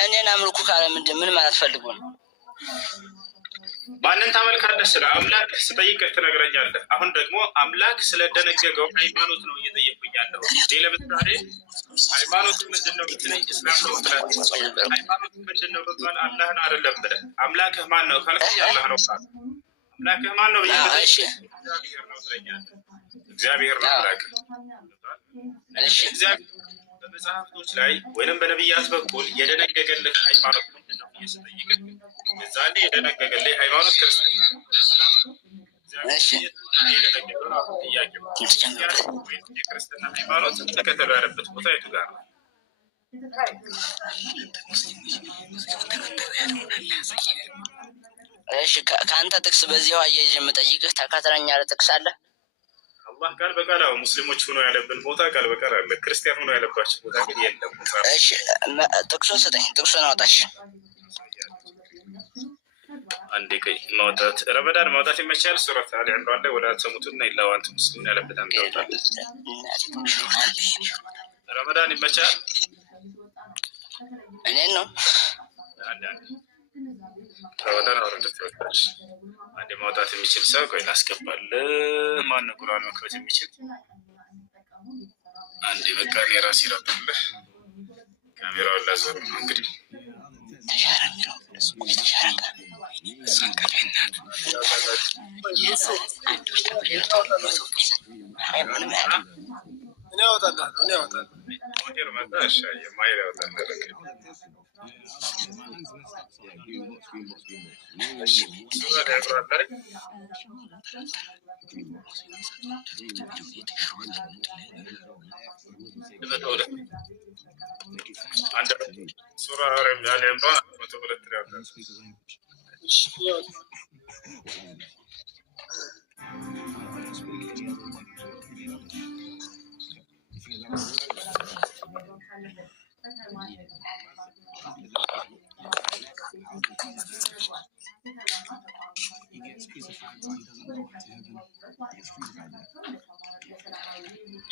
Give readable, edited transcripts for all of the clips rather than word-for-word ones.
እኔን አምልኩ ካለ ምን ማለት ፈልጎ ነው? ማንን ታመልካለህ? ስለ አምላክ ስጠይቅህ ትነግረኛለህ። አሁን ደግሞ አምላክ ስለደነገገው ሃይማኖት ነው እየጠየቁኝ ያለው። እኔ ለምሳሌ ሃይማኖት ምንድን ነው ብትለኝ እስላም ነው ብለህ፣ ሃይማኖት ምንድን ነው ብባል አላህን አይደለም ብለህ፣ አምላክህ ማን ነው ካልከኝ አላህ ነው። አምላክህ ማን ነው ብዬ እግዚአብሔር ነው ትለኛለህ። እግዚአብሔር ነው አምላክህ። እግዚአብሔር በመጽሐፍቶች ላይ ወይንም በነቢያት በኩል የደነገገልህ ሃይማኖት ምንድን ነው ብዬ ስጠይቅህ ዛኔ የደነገገልህ ሃይማኖት ክርስትና የክርስትና ሃይማኖት ተከተሉ ያለበት ቦታ የቱ ጋር ነው? እሺ ከአንተ ጥቅስ በዚያው አያይዤ የምጠይቅህ ተከተለኝ ያለ ጥቅስ አለ? አላህ ቃል በቃል ሙስሊሞች ሆኖ ያለብን ቦታ ቃል በቃል አለ። ክርስቲያን ሆኖ ያለባቸው ቦታ ግን የለም። እሺ ጥቅሱን ስጠኝ፣ ጥቅሱን አውጣሽ። አንዴ ቆይ ማውጣት ረመዳን ማውጣት ይመቻል። ሱረት አሊ ኢምራን ላይ ወላ ተሙቱና ኢላ ወአንቱም ሙስሊሙን ያለበት አንታውታል። ረመዳን ይመቻል። እኔን ነው ረመዳን አውርደት ይወጣሽ። አንዴ ማውጣት የሚችል ሰው ቆይ ላስገባል። ማን ነው ቁርአን መክፈት የሚችል? አንዴ በቃ እኔ ራሴ ይረዳልህ። ካሜራውን ላዘር ነው እንግዲህ ሱራ አሊ ኢምራን 102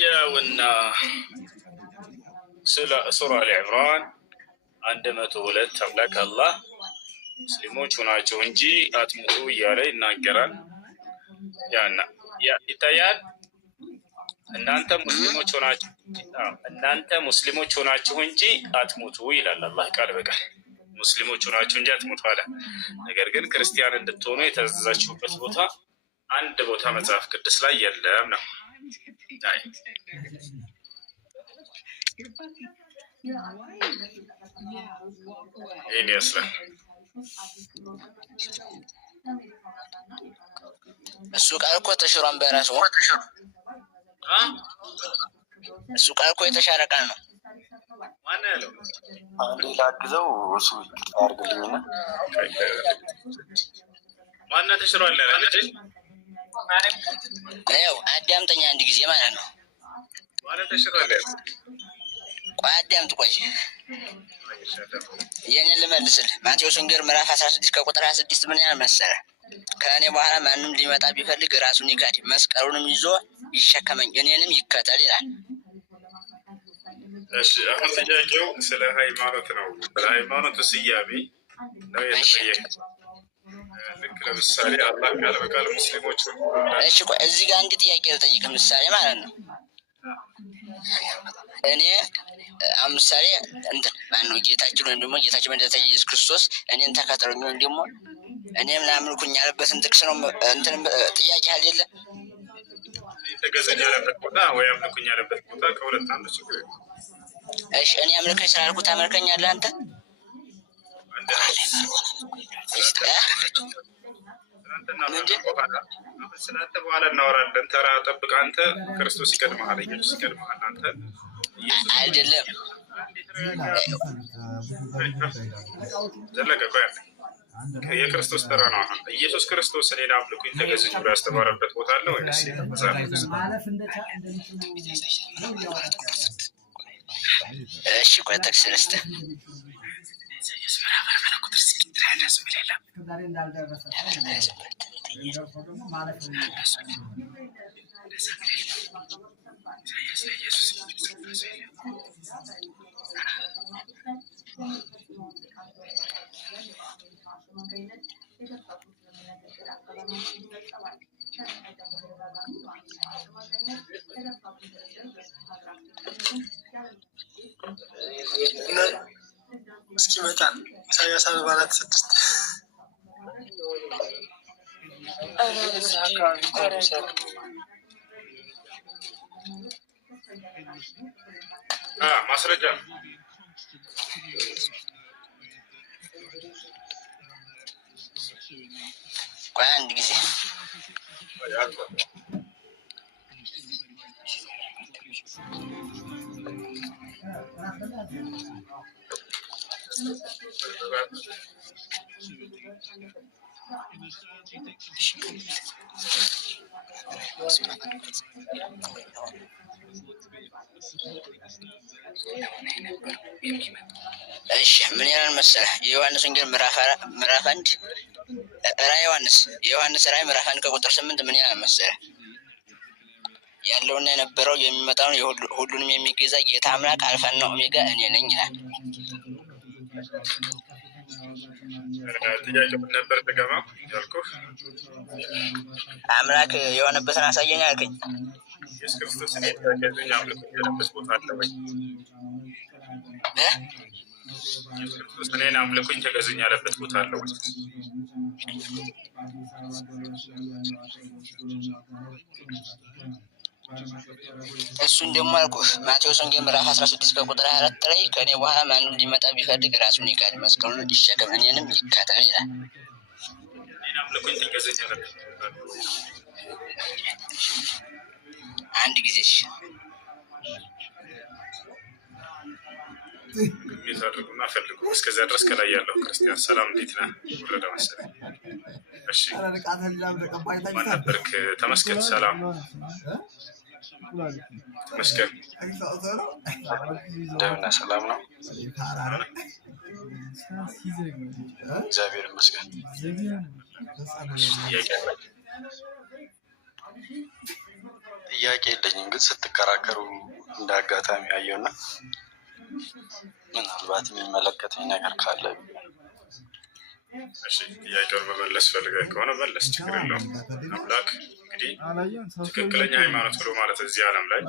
ያውና ሱራ አሊ ኢምራን 102 አምላክ አላህ ሙስሊሞች ሆናችሁ እንጂ አትሙቱ እያለ ይናገራል። ይታያል። እናንተ ሙስሊሞች ሆናችሁ እንጂ አትሙቱ ይላል አላህ ቃል በቃል። ሙስሊሞች ሆናችሁ እንጂ አትሙቱ አለ። ነገር ግን ክርስቲያን እንድትሆኑ የተዘዛችሁበት ቦታ አንድ ቦታ መጽሐፍ ቅዱስ ላይ የለም ነው። ይህን ይመስላል። እሱ ቃል እኮ ተሽሯን በራሱ እሱ ቃል እኮ የተሻረ ቃል ነው። ማነው ያለው? አንዴ ላግዘው እሱ አድርግልኝና ማነው ተሽሯል ያለች? ያው አዳምጠኛ አንድ ጊዜ ማለት ነው። ማነው ተሽሯል ያለ? ቆይ አዳምጥ። ቆይ የኔን ልመልስልህ። ማቴዎስ ወንጌል ምዕራፍ 16 ከቁጥር 26 ምን ያህል መሰለህ? ከእኔ በኋላ ማንም ሊመጣ ቢፈልግ ራሱን ይካድ፣ መስቀሉንም ይዞ ይሸከመኝ፣ እኔንም ይከተል ይላል። እሺ አሁን ጥያቄው ስለ ሃይማኖት ነው። ስለ ሃይማኖት ስያሜ ነው የተጠየቀው። ልክ ለምሳሌ አላህ ቃል በቃል ሙስሊሞች ነው። እሺ ቆይ እዚህ ጋር አንድ ጥያቄ ልጠይቅህ፣ ምሳሌ ማለት ነው። እኔ ምሳሌ እንትን ማነው ጌታችን ወይም ደግሞ ጌታችን መድኃኒታችን ኢየሱስ ክርስቶስ እኔን ተከተሉኝ ወይም ደግሞ እኔም ላምልኩኝ ያለበትን ጥቅስ ነው እንትን ጥያቄ አይደለ? የተገዘኝ ያለበት ቦታ ወይ አምልኩኝ ያለበት ቦታ ከሁለት አንዱ ችግር የለም። እሺ እኔ አምልከኝ ስላልኩ ታመልከኛለህ አንተ? ስለአንተ በኋላ እናወራለን። ተራ ጠብቅ። አንተ ክርስቶስ ይቀድመሃል፣ ኢየሱስ ይቀድመሃል። አንተ አይደለም ዘለቀ ቆይ የክርስቶስ ተራ ነው። አሁን ኢየሱስ ክርስቶስ እኔን አምልኩኝ ተገዙኝ ብሎ ያስተማረበት ቦታ አለ ወይስ? እሺ ቆይ ጥቅስ ልስጥህ። እስኪመጣ ኢሳያስ 44:6 ማስረጃ ቆይ አንድ ጊዜ እሺ ምን ይላል መሰለህ? የዮሐንስ ወንጌል ምዕራፍ 1 ራዕይ የዮሐንስ ራዕይ ምዕራፍ 1 ከቁጥር 8 ምን ይላል መሰለህ? ያለውና የነበረው የሚመጣውን ሁሉንም የሚገዛ ጌታ አምላክ አልፋና ኦሜጋ እኔ ነኝ ይላል። ጥያቄ ምን ነበር? ተገማ ያልኩህ አምላክ የሆነበትን አሳየኝ አልከኝ። ኢየሱስ ክርስቶስ እኔ ተገኘኝ አምላክ የሆነበት ቦታ አለ ወይ? ኢየሱስ ክርስቶስ እኔን አምልኩኝ ተገዙኝ ያለበት ቦታ አለ ወይ? እሱን ደግሞ አልኩህ ማቴዎስ ወንጌል ምዕራፍ 16 ከቁጥር 24 ላይ ከኔ በኋላ ማንም ሊመጣ ቢፈልግ ራሱን ይካድ መስቀሉን ይሸከም እኔንም ይከተል ይላል። እኔን አምልኩኝ ተገዙኝ ያለበት አንድ ጊዜ ቤት አድርጉና ፈልጉ። እስከዚያ ድረስ ከላይ ያለው ክርስቲያን ሰላም እንዴት ነህ? ወረደ መሰለኝ። እሺ ማን ነበርክ? ተመስገን ሰላም ተመስገን እንደምን ሰላም ነው? እግዚአብሔር ይመስገን። ጥያቄ የለኝም፣ ግን ስትከራከሩ እንደ አጋጣሚ ያየውና ምናልባት የሚመለከተኝ ነገር ካለ እሺ ጥያቄውን መመለስ ፈልገህ ከሆነ መለስ፣ ችግር የለውም። አምላክ እንግዲህ ትክክለኛ ሃይማኖት ብሎ ማለት እዚህ ዓለም ላይ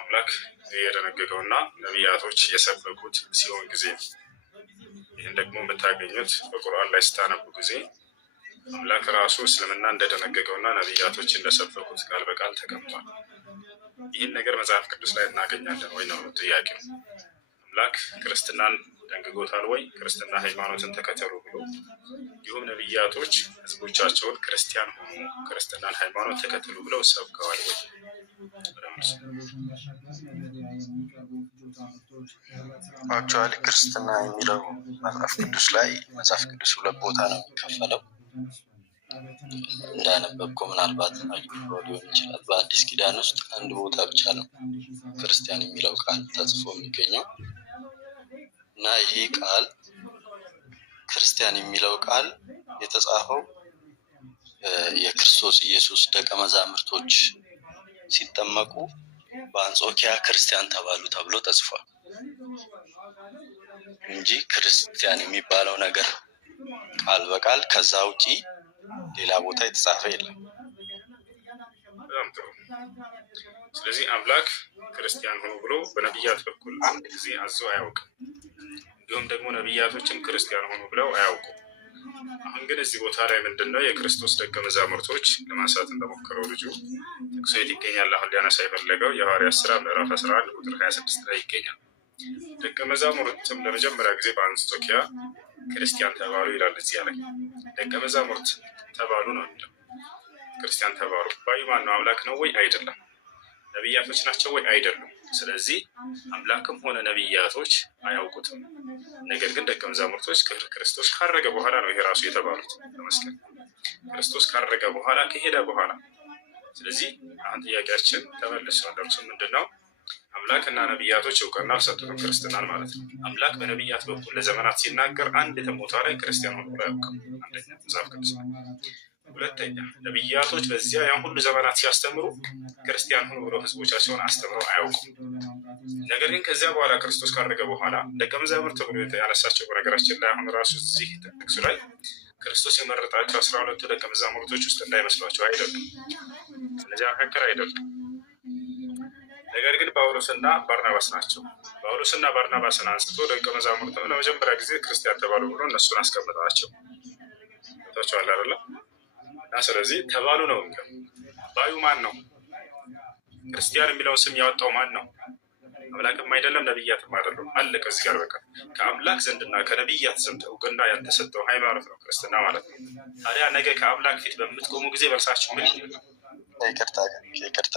አምላክ የደነገገውና ነቢያቶች የሰበኩት ሲሆን ጊዜ ይህን ደግሞ የምታገኙት በቁርአን ላይ ስታነቡ ጊዜ አምላክ ራሱ እስልምና እንደደነገገውና ነቢያቶች እንደሰበኩት ቃል በቃል ተቀምጧል። ይህን ነገር መጽሐፍ ቅዱስ ላይ እናገኛለን ወይ ነው ጥያቄው። አምላክ ክርስትናን ደንግጎታል ወይ? ክርስትና ሃይማኖትን ተከተሉ ብሎ እንዲሁም ነቢያቶች ህዝቦቻቸውን ክርስቲያን ሆኑ ክርስትናን ሃይማኖት ተከተሉ ብለው ሰብከዋል ወይ? አክቹዋሊ ክርስትና የሚለው መጽሐፍ ቅዱስ ላይ መጽሐፍ ቅዱስ ሁለት ቦታ ነው የሚከፈለው። እንዳነበብኩ ምናልባት ሊሆን ይችላል። በአዲስ ኪዳን ውስጥ አንድ ቦታ ብቻ ነው ክርስቲያን የሚለው ቃል ተጽፎ የሚገኘው እና ይሄ ቃል ክርስቲያን የሚለው ቃል የተጻፈው የክርስቶስ ኢየሱስ ደቀ መዛሙርቶች ሲጠመቁ በአንጾኪያ ክርስቲያን ተባሉ ተብሎ ተጽፏል እንጂ ክርስቲያን የሚባለው ነገር ቃል በቃል ከዛ ውጪ ሌላ ቦታ የተጻፈ የለም። በጣም ጥሩ። ስለዚህ አምላክ ክርስቲያን ሆኖ ብሎ በነቢያት በኩል አንድ ጊዜ አዞ አያውቅም። እንዲሁም ደግሞ ነቢያቶችም ክርስቲያን ሆኖ ብለው አያውቁም። አሁን ግን እዚህ ቦታ ላይ ምንድነው የክርስቶስ ደቀ መዛሙርቶች ለማንሳት እንደሞከረው ልጁ ጥቅሱ የት ይገኛል? አሁን ሊያነሳ የፈለገው የሐዋርያት ሥራ ምዕራፍ 11 ቁጥር 26 ላይ ይገኛል። ደቀ መዛሙርትም ለመጀመሪያ ጊዜ በአንጾኪያ ክርስቲያን ተባሉ ይላል። እዚያ ላይ ደቀ መዛሙርት ተባሉ ነው የሚለው። ክርስቲያን ተባሉ ባዩ ማን ነው? አምላክ ነው ወይ? አይደለም። ነቢያቶች ናቸው ወይ? አይደሉም። ስለዚህ አምላክም ሆነ ነቢያቶች አያውቁትም። ነገር ግን ደቀ መዛሙርቶች ክርስቶስ ካረገ በኋላ ነው ይሄ ራሱ የተባሉት። ተመስገን። ክርስቶስ ካረገ በኋላ ከሄደ በኋላ። ስለዚህ አሁን ጥያቄያችን ተመልሷል። ደርሶ ምንድን ነው? አምላክና ነቢያቶች እውቅና አልሰጡትም ክርስትናን ማለት ነው። አምላክ በነቢያት በኩል ለዘመናት ሲናገር አንድ ቦታ ላይ ክርስቲያን ሆኖ ብሎ አያውቅም። አንደኛ መጽሐፍ ቅዱስ። ሁለተኛ ነቢያቶች በዚያ ያን ሁሉ ዘመናት ሲያስተምሩ ክርስቲያን ሆኖ ብለው ህዝቦቻቸውን አስተምረው አያውቁም። ነገር ግን ከዚያ በኋላ ክርስቶስ ካረገ በኋላ ደቀ መዛሙርት ተብሎ ያነሳቸው በነገራችን ላይ አሁን ራሱ እዚህ ጥቅሱ ላይ ክርስቶስ የመረጣቸው 12 ደቀ መዛሙርቶች ውስጥ እንዳይመስሏቸው አይደሉም። እነዚያ መካከል አይደሉም። ነገር ግን ጳውሎስና ባርናባስ ናቸው። ጳውሎስና ባርናባስን አንስቶ ደቀ መዛሙርት ለመጀመሪያ ጊዜ ክርስቲያን ተባሉ ብሎ እነሱን አስቀምጠዋቸው ታቸዋል አይደለ? እና ስለዚህ ተባሉ ነው። ባዩ ማን ነው? ክርስቲያን የሚለውን ስም ያወጣው ማን ነው? አምላክም አይደለም ነቢያትም አይደለም። አለቀ። እዚህ ጋር በቃ ከአምላክ ዘንድና ከነቢያት ዘንድ እውቅና ያልተሰጠው ሃይማኖት ነው ክርስትና ማለት ነው። ታዲያ ነገ ከአምላክ ፊት በምትቆሙ ጊዜ መልሳችሁ ምን ይሆናል? ይቅርታ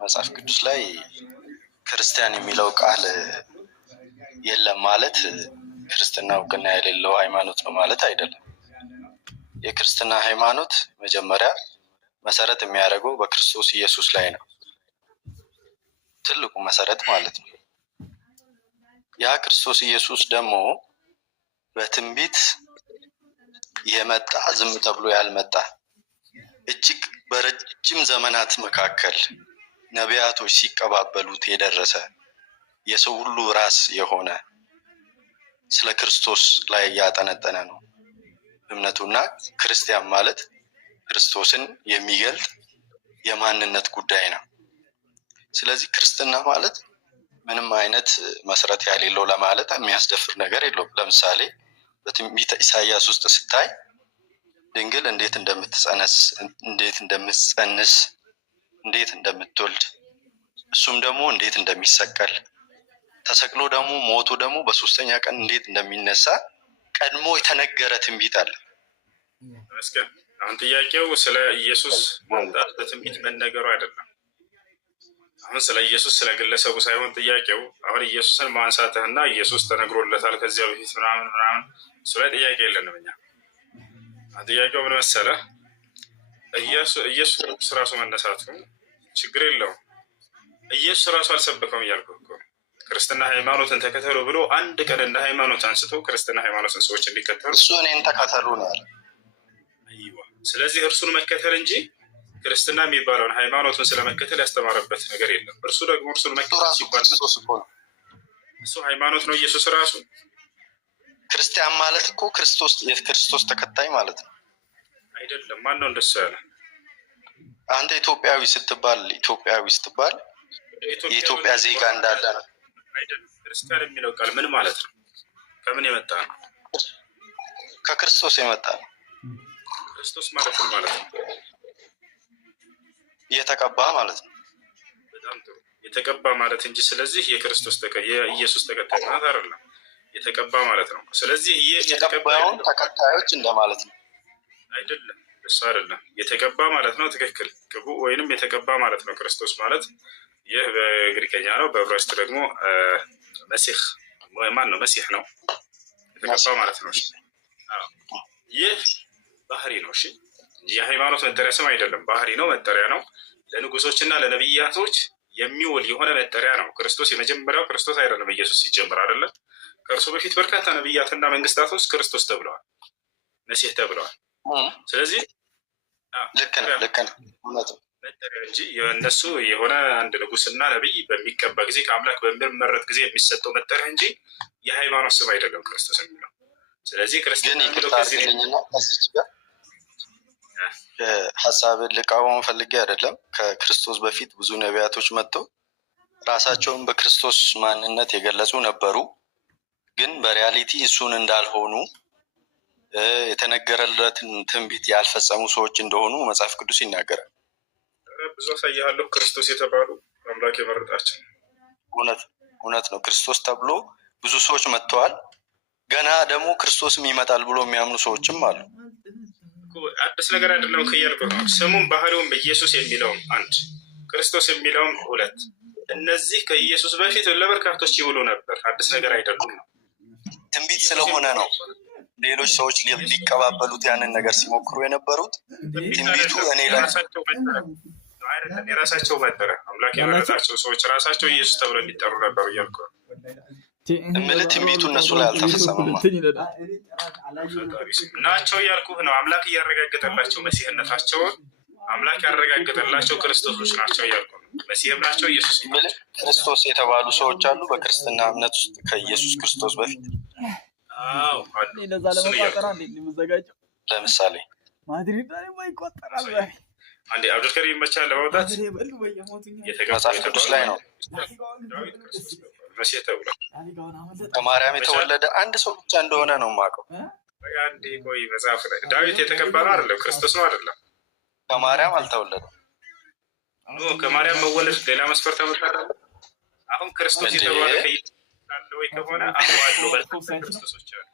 መጽሐፍ ቅዱስ ላይ ክርስቲያን የሚለው ቃል የለም ማለት ክርስትና እውቅና የሌለው ሃይማኖት ነው ማለት አይደለም። የክርስትና ሃይማኖት መጀመሪያ መሰረት የሚያደርገው በክርስቶስ ኢየሱስ ላይ ነው። ትልቁ መሰረት ማለት ነው። ያ ክርስቶስ ኢየሱስ ደግሞ በትንቢት የመጣ ዝም ተብሎ ያልመጣ እጅግ በረጅም ዘመናት መካከል ነቢያቶች ሲቀባበሉት የደረሰ የሰው ሁሉ ራስ የሆነ ስለ ክርስቶስ ላይ ያጠነጠነ ነው እምነቱና ክርስቲያን ማለት ክርስቶስን የሚገልጥ የማንነት ጉዳይ ነው። ስለዚህ ክርስትና ማለት ምንም አይነት መሰረት ያሌለው ለማለት የሚያስደፍር ነገር የለውም። ለምሳሌ በትንቢተ ኢሳይያስ ውስጥ ስታይ ድንግል እንዴት እንደምትጸንስ፣ እንዴት እንደምትወልድ፣ እሱም ደግሞ እንዴት እንደሚሰቀል፣ ተሰቅሎ ደግሞ ሞቶ ደግሞ በሶስተኛ ቀን እንዴት እንደሚነሳ ቀድሞ የተነገረ ትንቢት አለ። አሁን ጥያቄው ስለ ኢየሱስ መምጣት በትንቢት መነገሩ አይደለም። አሁን ስለ ኢየሱስ ስለ ግለሰቡ ሳይሆን ጥያቄው አሁን ኢየሱስን ማንሳትህና ኢየሱስ ተነግሮለታል ከዚያ በፊት ምናምን እሱ ላይ ጥያቄ የለንም እኛ። ጥያቄው ምን መሰለህ? ኢየሱስ ራሱ መነሳቱ ችግር የለውም። ኢየሱስ ራሱ አልሰበከውም እያልኩህ እኮ ክርስትና ሃይማኖትን ተከተሉ ብሎ አንድ ቀን እንደ ሃይማኖት አንስቶ ክርስትና ሃይማኖትን ሰዎች እንዲከተሉ እሱ እኔን ተከተሉ ነው ያለ። ስለዚህ እርሱን መከተል እንጂ ክርስትና የሚባለውን ሃይማኖቱን ስለመከተል ያስተማረበት ነገር የለም። እርሱ ደግሞ እርሱን መከተል ሲባል እሱ ሃይማኖት ነው። ኢየሱስ ራሱ ክርስቲያን ማለት እኮ የክርስቶስ ተከታይ ማለት ነው አይደለም? ማን ነው እንደሱ ያለ? አንተ ኢትዮጵያዊ ስትባል የኢትዮጵያ ዜጋ እንዳለ ነው አይደለም? ክርስቲያን የሚለው ቃል ምን ማለት ነው? ከምን የመጣ ነው? ከክርስቶስ የመጣ ነው። ክርስቶስ ማለት ነው የተቀባ ማለት ነው። በጣም ጥሩ። የተቀባ ማለት እንጂ ስለዚህ የኢየሱስ ተከታይ ማለት አይደለም። የተቀባ ማለት ነው። ስለዚህ የተቀባውን ተከታዮች እንደማለት ነው አይደለም? እሱ አይደለም። የተቀባ ማለት ነው። ትክክል። ቅቡ ወይንም የተቀባ ማለት ነው። ክርስቶስ ማለት ይህ በግሪከኛ ነው። በዕብራይስጥ ደግሞ መሲህ ማን ነው? መሲህ ነው። የተቀባ ማለት ነው። ይህ ባህሪ ነው። እሺ፣ የሃይማኖት መጠሪያ ስም አይደለም። ባህሪ ነው፣ መጠሪያ ነው። ለንጉሶች እና ለነቢያቶች የሚውል የሆነ መጠሪያ ነው። ክርስቶስ የመጀመሪያው ክርስቶስ አይደለም። ኢየሱስ ሲጀምር አይደለም። ከእርሱ በፊት በርካታ ነቢያትና መንግስታቶች ክርስቶስ ተብለዋል፣ መሲህ ተብለዋል። ስለዚህ ልክ ነው መጠሪያ እንጂ የእነሱ የሆነ አንድ ንጉስና ነቢይ በሚቀባ ጊዜ ከአምላክ በሚመረጥ ጊዜ የሚሰጠው መጠሪያ እንጂ የሃይማኖት ስም አይደለም ክርስቶስ የሚለው። ስለዚህ ክርስቲያን ሀሳብን ልቃወም ፈልጌ አይደለም። ከክርስቶስ በፊት ብዙ ነቢያቶች መጥተው ራሳቸውን በክርስቶስ ማንነት የገለጹ ነበሩ። ግን በሪያሊቲ እሱን እንዳልሆኑ የተነገረለትን ትንቢት ያልፈጸሙ ሰዎች እንደሆኑ መጽሐፍ ቅዱስ ይናገራል። ብዙ አሳያለሁ። ክርስቶስ የተባሉ አምላክ የመረጣቸው እውነት ነው። ክርስቶስ ተብሎ ብዙ ሰዎች መጥተዋል። ገና ደግሞ ክርስቶስም ይመጣል ብሎ የሚያምኑ ሰዎችም አሉ። አዲስ ነገር አይደለም ከያልኩ ነው። ስሙም ባህሪውም ኢየሱስ የሚለውም አንድ፣ ክርስቶስ የሚለውም ሁለት። እነዚህ ከኢየሱስ በፊት ለበርካቶች ይውሉ ነበር። አዲስ ነገር አይደሉም ነው። ትንቢት ስለሆነ ነው ሌሎች ሰዎች ሊቀባበሉት ያንን ነገር ሲሞክሩ የነበሩት። ትንቢቱ እኔ ላይ የራሳቸው መጠሪያ አምላክ የመረጣቸው ሰዎች ራሳቸው ኢየሱስ ተብለው የሚጠሩ ነበሩ እያልኩ ነው። እምልህ ትንቢቱ እነሱ ላይ አልተፈጸመም ናቸው እያልኩህ ነው። አምላክ እያረጋገጠላቸው መሲህነታቸውን አምላክ ያረጋገጠላቸው ክርስቶሶች ናቸው እያልኩ ነው። መሲህም ናቸው ኢየሱስ እምልህ ክርስቶስ የተባሉ ሰዎች አሉ በክርስትና እምነት ውስጥ ከኢየሱስ ክርስቶስ በፊት። ለምሳሌ አንዴ አብዱልከሪም መቻል ለማውጣት መጽሐፍ ቅዱስ ላይ ነው። ዳዊት ክርስቶስ መቼ ተብሏል? ከማርያም የተወለደ አንድ ሰው ብቻ እንደሆነ ነው የማውቀው። አንዴ ቆይ፣ መጽሐፍ ላይ ዳዊት የተቀባ ነው አይደለም? ክርስቶስ ነው አይደለም? ከማርያም አልተወለደም። ከማርያም መወለድ ሌላ መስፈርት አመጣለ። አሁን ክርስቶስ የተባለ ከይታለ ወይ ከሆነ አለው በርካታ ክርስቶሶች አሉ።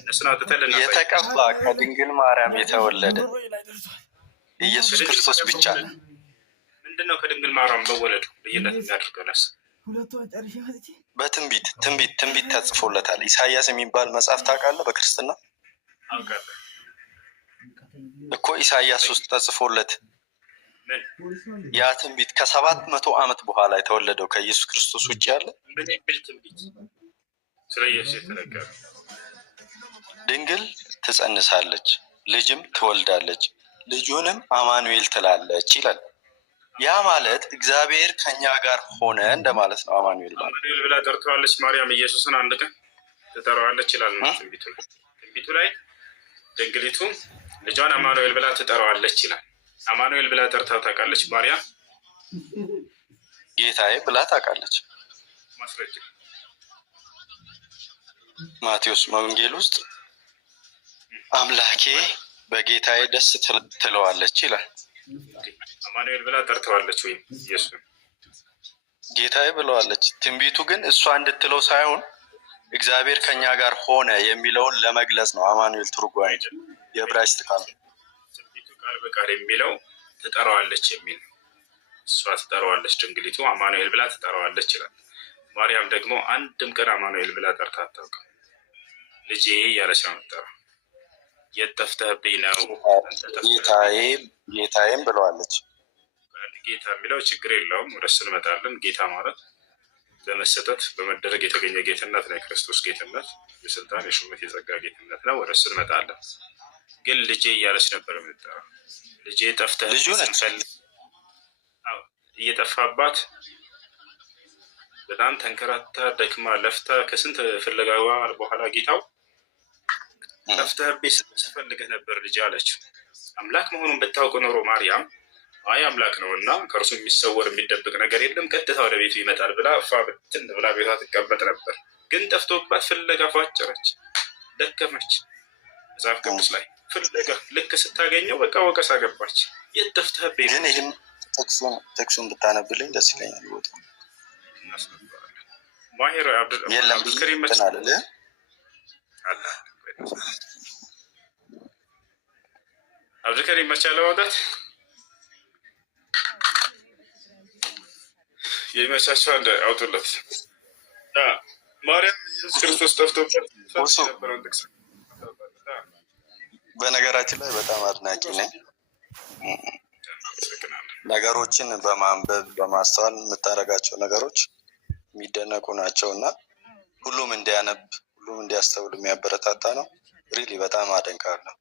እነሱን አውጥተን የተቀባ ከድንግል ማርያም የተወለደ ኢየሱስ ክርስቶስ ብቻ ነው። ምንድነው ከድንግል ማርያም መወለዱ ልዩነት የሚያደርገው? ነስ በትንቢት ተጽፎለታል። ኢሳያስ የሚባል መጽሐፍ ታውቃለህ? በክርስትና አውቃለሁ እኮ ኢሳያስ ውስጥ ተጽፎለት ያ ትንቢት ከ700 ዓመት በኋላ የተወለደው ከኢየሱስ ክርስቶስ ውጭ ያለ ምን የሚል ትንቢት ስለ ኢየሱስ የተነገረ? ድንግል ትጸንሳለች፣ ልጅም ትወልዳለች፣ ልጁንም አማኑኤል ትላለች ይላል። ያ ማለት እግዚአብሔር ከኛ ጋር ሆነ እንደማለት ነው። አማኑኤል ብላ ጠርተዋለች ማርያም ኢየሱስን አንድ ቀን ትጠራዋለች ይላል ትንቢቱ ላይ። ድንግሊቱ ልጇን አማኑኤል ብላ ትጠራዋለች ይላል። አማኑኤል ብላ ጠርታው ታውቃለች ማርያም? ጌታዬ ብላ ታውቃለች። ማስረጃ ማቴዎስ ወንጌል ውስጥ አምላኬ በጌታዬ ደስ ትለዋለች ይላል። አማኑኤል ብላ ጠርተዋለች ወይም ኢየሱስ ጌታዬ ብለዋለች። ትንቢቱ ግን እሷ እንድትለው ሳይሆን እግዚአብሔር ከኛ ጋር ሆነ የሚለውን ለመግለጽ ነው። አማኑኤል ትርጓሜ የዕብራይስጥ ቃል። ትንቢቱ ቃል በቃል የሚለው ትጠራዋለች የሚል ነው። እሷ ትጠራዋለች፣ ድንግሊቱ አማኑኤል ብላ ትጠራዋለች ይላል። ማርያም ደግሞ አንድም ቀን አማኑኤል ብላ ጠርታ አታውቅም። ልጄ እያለች ነው የምትጠራው። የት ጠፍተህብኝ ነው? ጌታዬም ብለዋለች። ጌታ የሚለው ችግር የለውም፣ ወደ እሱ እንመጣለን። ጌታ ማለት በመሰጠት በመደረግ የተገኘ ጌትነት ነው። የክርስቶስ ጌትነት የስልጣን የሹመት የጸጋ ጌትነት ነው። ወደ እሱ እንመጣለን። ግን ልጄ እያለች ነበር የምትጠራው። ልጄ ጠፍተህ እየጠፋባት በጣም ተንከራታ ደክማ ለፍታ ከስንት ፍለጋዋ በኋላ ጌታው ጠፍተህብኝ ስፈልግህ ነበር ልጄ አለችው። አምላክ መሆኑን ብታውቅ ኖሮ ማርያም አይ አምላክ ነው እና ከእርሱ የሚሰወር የሚደብቅ ነገር የለም፣ ቀጥታ ወደ ቤቱ ይመጣል ብላ እፋ ብትን ብላ ቤቷ ትቀመጥ ነበር። ግን ጠፍቶባት ፍለጋ ፏጨረች፣ ደከመች። መጽሐፍ ቅዱስ ላይ ፍለጋ ልክ ስታገኘው በቃ ወቀሳ ገባች። የት ጠፍተህብኝ? ግን ይህም ጥቅሱን ብታነብልኝ ደስ ይለኛል። ቦታ ማሄር አብዱልከሪም መቻል አብዱልከሪም መቻል ለማውጣት የሚመቻቸው አንድ አውጡለት። ማርያም ኢየሱስ ክርስቶስ ጠፍቶበት ነበረውን ጥቅስ በነገራችን ላይ በጣም አድናቂ ነኝ። ነገሮችን በማንበብ በማስተዋል የምታደርጋቸው ነገሮች የሚደነቁ ናቸው እና ሁሉም እንዲያነብ ሁሉም እንዲያስተውል የሚያበረታታ ነው። ሪሊ በጣም አደንቃለሁ።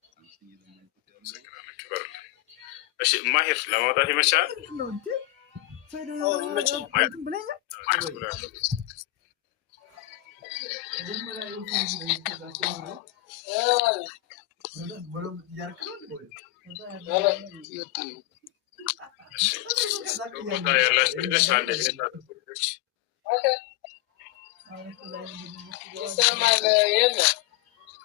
እሺ ማሄር ለማውጣት ይመቻል።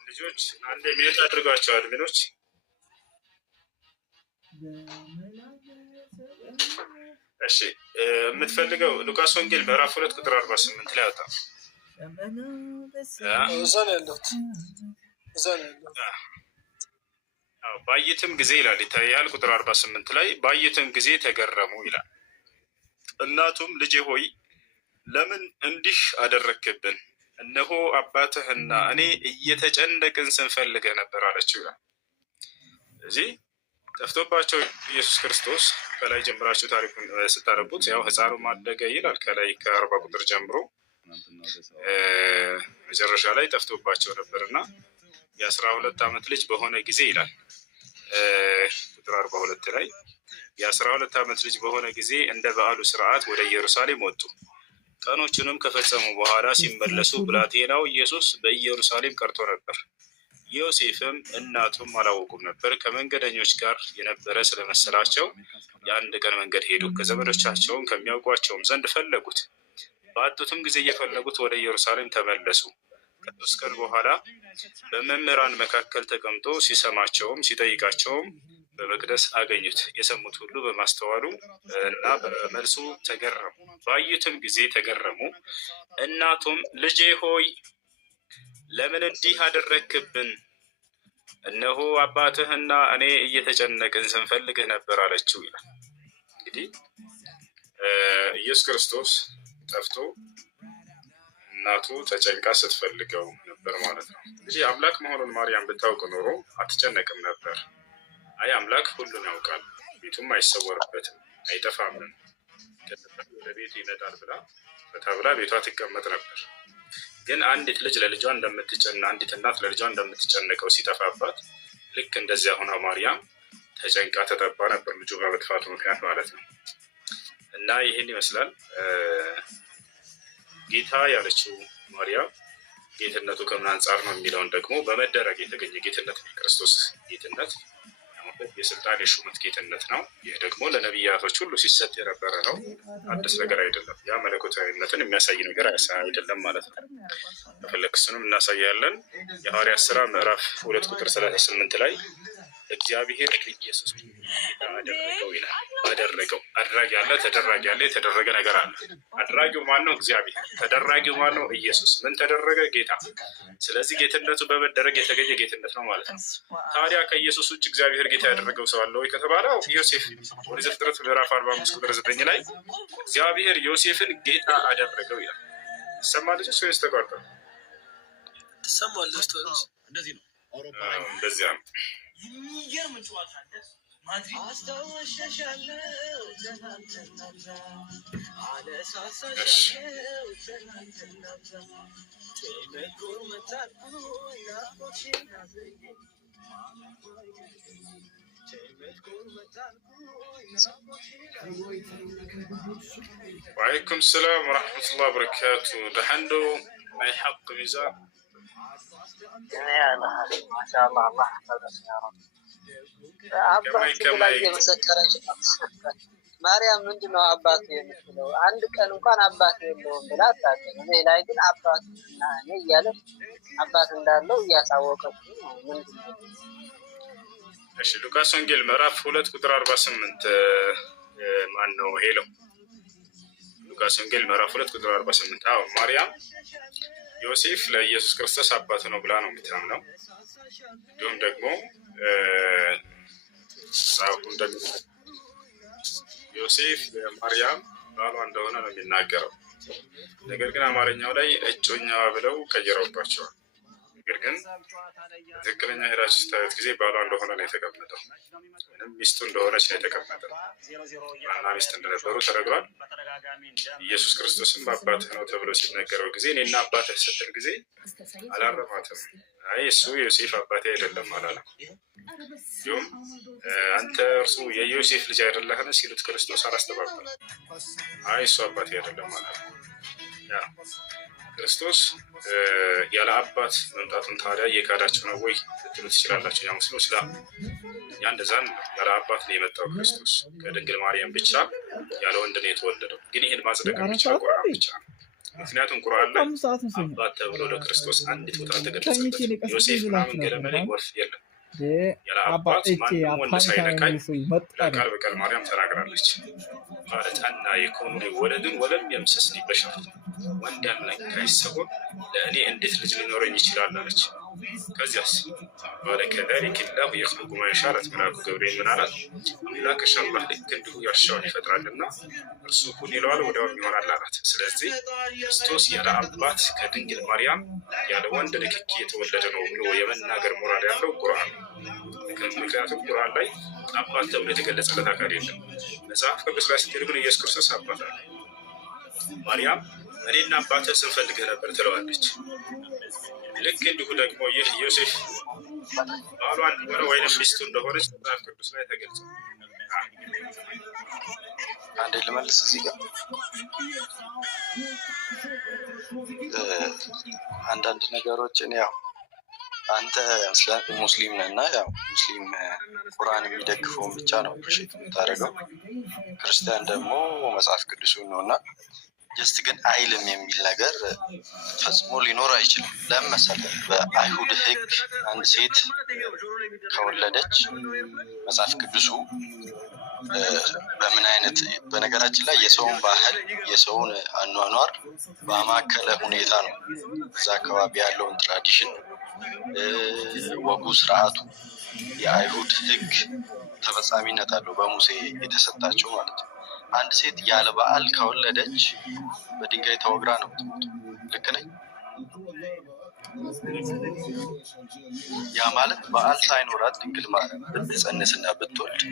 ልጆች አንዴ ሜት አድርጓቸው አድሚኖች። እሺ የምትፈልገው ሉቃስ ወንጌል ምዕራፍ 2 ቁጥር 48 ላይ ወጣ። እዛ ነው ያለሁት። ባየትም ጊዜ ይላል ይታያል። ቁጥር 48 ላይ ባየትም ጊዜ ተገረሙ ይላል። እናቱም ልጄ ሆይ ለምን እንዲህ አደረክብን? እነሆ አባትህና እኔ እየተጨነቅን ስንፈልገህ ነበር አለችው ይላል። እዚህ ጠፍቶባቸው ኢየሱስ ክርስቶስ ከላይ ጀምራችሁ ታሪኩን ስታነቡት ያው ሕፃኑ ማደገ ይላል። ከላይ ከ40 ቁጥር ጀምሮ መጨረሻ ላይ ጠፍቶባቸው ነበር እና የ12 ዓመት ልጅ በሆነ ጊዜ ይላል ቁጥር 42 ላይ የ12 ዓመት ልጅ በሆነ ጊዜ እንደ በዓሉ ስርዓት ወደ ኢየሩሳሌም ወጡ። ቀኖቹንም ከፈጸሙ በኋላ ሲመለሱ ብላቴናው ኢየሱስ በኢየሩሳሌም ቀርቶ ነበር። ዮሴፍም እናቱም አላወቁም ነበር። ከመንገደኞች ጋር የነበረ ስለመሰላቸው የአንድ ቀን መንገድ ሄዱ። ከዘመዶቻቸውም ከሚያውቋቸውም ዘንድ ፈለጉት። ባጡትም ጊዜ እየፈለጉት ወደ ኢየሩሳሌም ተመለሱ። ከ3 ቀን በኋላ በመምህራን መካከል ተቀምጦ ሲሰማቸውም ሲጠይቃቸውም በመቅደስ አገኙት። የሰሙት ሁሉ በማስተዋሉ እና በመልሱ ተገረሙ። ባዩትም ጊዜ ተገረሙ። እናቱም ልጄ ሆይ ለምን እንዲህ አደረግክብን? እነሆ አባትህና እኔ እየተጨነቅን ስንፈልግህ ነበር አለችው ይላል። እንግዲህ ኢየሱስ ክርስቶስ ጠፍቶ እናቱ ተጨንቃ ስትፈልገው ነበር ማለት ነው። እንግዲህ አምላክ መሆኑን ማርያም ብታውቅ ኖሮ አትጨነቅም ነበር። አይ አምላክ ሁሉን ያውቃል፣ ቤቱም አይሰወርበትም፣ አይጠፋምም፣ ወደ ቤቱ ይመጣል ብላ ተብላ ቤቷ ትቀመጥ ነበር። ግን አንዲት ልጅ ለልጇ አንዲት እናት ለልጇ እንደምትጨነቀው ሲጠፋባት ልክ እንደዚያ ሆና ማርያም ተጨንቃ ተጠባ ነበር፣ ልጁ በመጥፋቱ ምክንያት ማለት ነው። እና ይህን ይመስላል ጌታ ያለችው ማርያም ጌትነቱ ከምን አንጻር ነው የሚለውን ደግሞ በመደረግ የተገኘ ጌትነት ነው። የክርስቶስ ጌትነት የስልጣን የሹመት ጌትነት ነው። ይህ ደግሞ ለነቢያቶች ሁሉ ሲሰጥ የነበረ ነው። አዲስ ነገር አይደለም። ያ መለኮታዊነትን የሚያሳይ ነገር አይደለም ማለት ነው። ከፈለክ እሱንም እናሳያለን። የሐዋርያት ሥራ ምዕራፍ 2 ቁጥር 38 ላይ እግዚአብሔር ኢየሱስ ጌታ አደረገው ይላል። አደረገው፣ አድራጊ አለ፣ ተደራጊ አለ፣ የተደረገ ነገር አለ። አድራጊው ማን ነው? እግዚአብሔር። ተደራጊው ማን ነው? ኢየሱስ። ምን ተደረገ? ጌታ። ስለዚህ ጌትነቱ በመደረግ የተገኘ ጌትነት ነው ማለት ነው። ታዲያ ከኢየሱስ ውጭ እግዚአብሔር ጌታ ያደረገው ሰው አለ ወይ ከተባለው ዮሴፍ። ወደ ዘፍጥረት ምዕራፍ 45 ቁጥር 9 ላይ እግዚአብሔር ዮሴፍን ጌታ አደረገው ይላል። ይሰማል ወይስ ተቋርጧል? ይሰማል። እንደዚህ ነው። እንደዚያ ነው። የሚገርም ጨዋታ አለ። ማድሪድ አስታወሻሻለው ትናንትናዛ አለሳሳሻለው ትናንትናዛ ተመጎር መታኩ ናቆሽናዘይ وعليكم السلام ورحمة الله وبركاته. دحندو أي حق ميزان ما شاء الله الله يحفظك يا رب. አባት የመሰከረች ማርያም ምንድን ነው አባት የምትለው? አንድ ቀን እንኳን አባት የለውም ብላ አታውቅም። እኔ ላይ ግን አባት እና እኔ እያለች አባት እንዳለው እያሳወቀች ነው። ምንድን ነው? እሺ ሉቃስ ወንጌል ምዕራፍ 2 ቁጥር 48 ማን ነው ሄለው? ሉቃስ ወንጌል ምዕራፍ 2 ቁጥር 48 አዎ ማርያም ዮሴፍ ለኢየሱስ ክርስቶስ አባት ነው ብላ ነው የምታምነው። እንዲሁም ደግሞ ዮሴፍ ለማርያም ባሏ እንደሆነ ነው የሚናገረው። ነገር ግን አማርኛው ላይ እጮኛዋ ብለው ቀይረውባቸዋል። ነገር ግን ትክክለኛ ሄዳችሁ ስታዩት ጊዜ ባሏ እንደሆነ ነው የተቀመጠው። ምንም ሚስቱ እንደሆነች ነው የተቀመጠው። ባልና ሚስት እንደነበሩ ተነግሯል። ኢየሱስ ክርስቶስም አባትህ ነው ተብሎ ሲነገረው ጊዜ እኔና አባትህ ስትል ጊዜ አላረማትም። አይ እሱ ዮሴፍ አባቴ አይደለም አላለም። እንዲሁም አንተ እርሱ የዮሴፍ ልጅ አይደለህን ሲሉት ክርስቶስ አላስተባበለም። አይ እሱ አባቴ አይደለም አላለም። ያ ክርስቶስ ያለ አባት መምጣቱን ታዲያ እየካዳችሁ ነው ወይ ልትሉ ትችላላችሁ። ያ ሙስሊም ስላም ያ እንደዛ ነው። ያለ አባት ነው የመጣው ክርስቶስ ከድንግል ማርያም ብቻ ያለ ወንድ ነው የተወለደው። ግን ይህን ማጽደቅ የሚችለው ቁርአን ብቻ ነው። ምክንያቱም ቁርአን ላይ አባት ተብሎ ለክርስቶስ አንዲት ቦታ ተገለጸበት። ዮሴፍ ምናምን ገለመሌ ወፍ የለም። ያለ አባት ማንም ወንድ ሳይነካኝ ቃል በቃል ማርያም ተናግራለች። ማለት አና የኮኑ ወለድን ወለም የምሰስኒ በሸር ወንድ ያልነካኝ ሰውን ለእኔ እንዴት ልጅ ሊኖረኝ ይችላል አለች። ከዚያስ ባለ ከዛሊክ ላሁ የኽሉቁ ማ የሻ አላት መልአኩ ገብርኤል ምን አላት? አምላክሽ አላህ ልክ እንዲሁ ያሻውን ይፈጥራልና እርሱ ሁን ይለዋል ወዲያውም ይሆናል አላት። ስለዚህ ክርስቶስ ያለ አባት ከድንግል ማርያም ያለ ወንድ ንክኪ የተወለደ ነው ብሎ የመናገር ሞራል ያለው ቁርአን ነው። ምክንያቱም ቁርአን ላይ አባት ተብሎ የተገለጸለት አካል የለም። መጽሐፍ ቅዱስ ላይ ስትሄድ ግን ኢየሱስ ክርስቶስ አባት አለ። ማርያም እኔና አባትህ ስንፈልግህ ነበር ትለዋለች። ልክ እንዲሁ ደግሞ ይህ ዮሴፍ ባሏ እንደሆነ ወይም ሚስቱ እንደሆነች መጽሐፍ ቅዱስ ላይ ተገልጿል። አንዴ ልመልስ እዚህ ጋር አንዳንድ ነገሮችን ያው አንተ ሙስሊም ነህና ያው ሙስሊም ቁርአን የሚደግፈውን ብቻ ነው ፕሪሼት የምታደርገው። ክርስቲያን ደግሞ መጽሐፍ ቅዱሱን ነውና ጀስት ግን አይልም የሚል ነገር ፈጽሞ ሊኖር አይችልም። ለምን መሰለህ? በአይሁድ ሕግ አንድ ሴት ከወለደች መጽሐፍ ቅዱሱ በምን አይነት በነገራችን ላይ የሰውን ባህል የሰውን አኗኗር በማከለ ሁኔታ ነው እዛ አካባቢ ያለውን ትራዲሽን ወጉ ስርዓቱ የአይሁድ ሕግ ተፈጻሚነት አለው በሙሴ የተሰጣቸው ማለት ነው። አንድ ሴት ያለ በዓል ከወለደች በድንጋይ ተወግራ ነው የምትሞተው። ልክ ነኝ? ያ ማለት በዓል ሳይኖራት ድንግል ማርያም ብትጸንስና ብትወልድ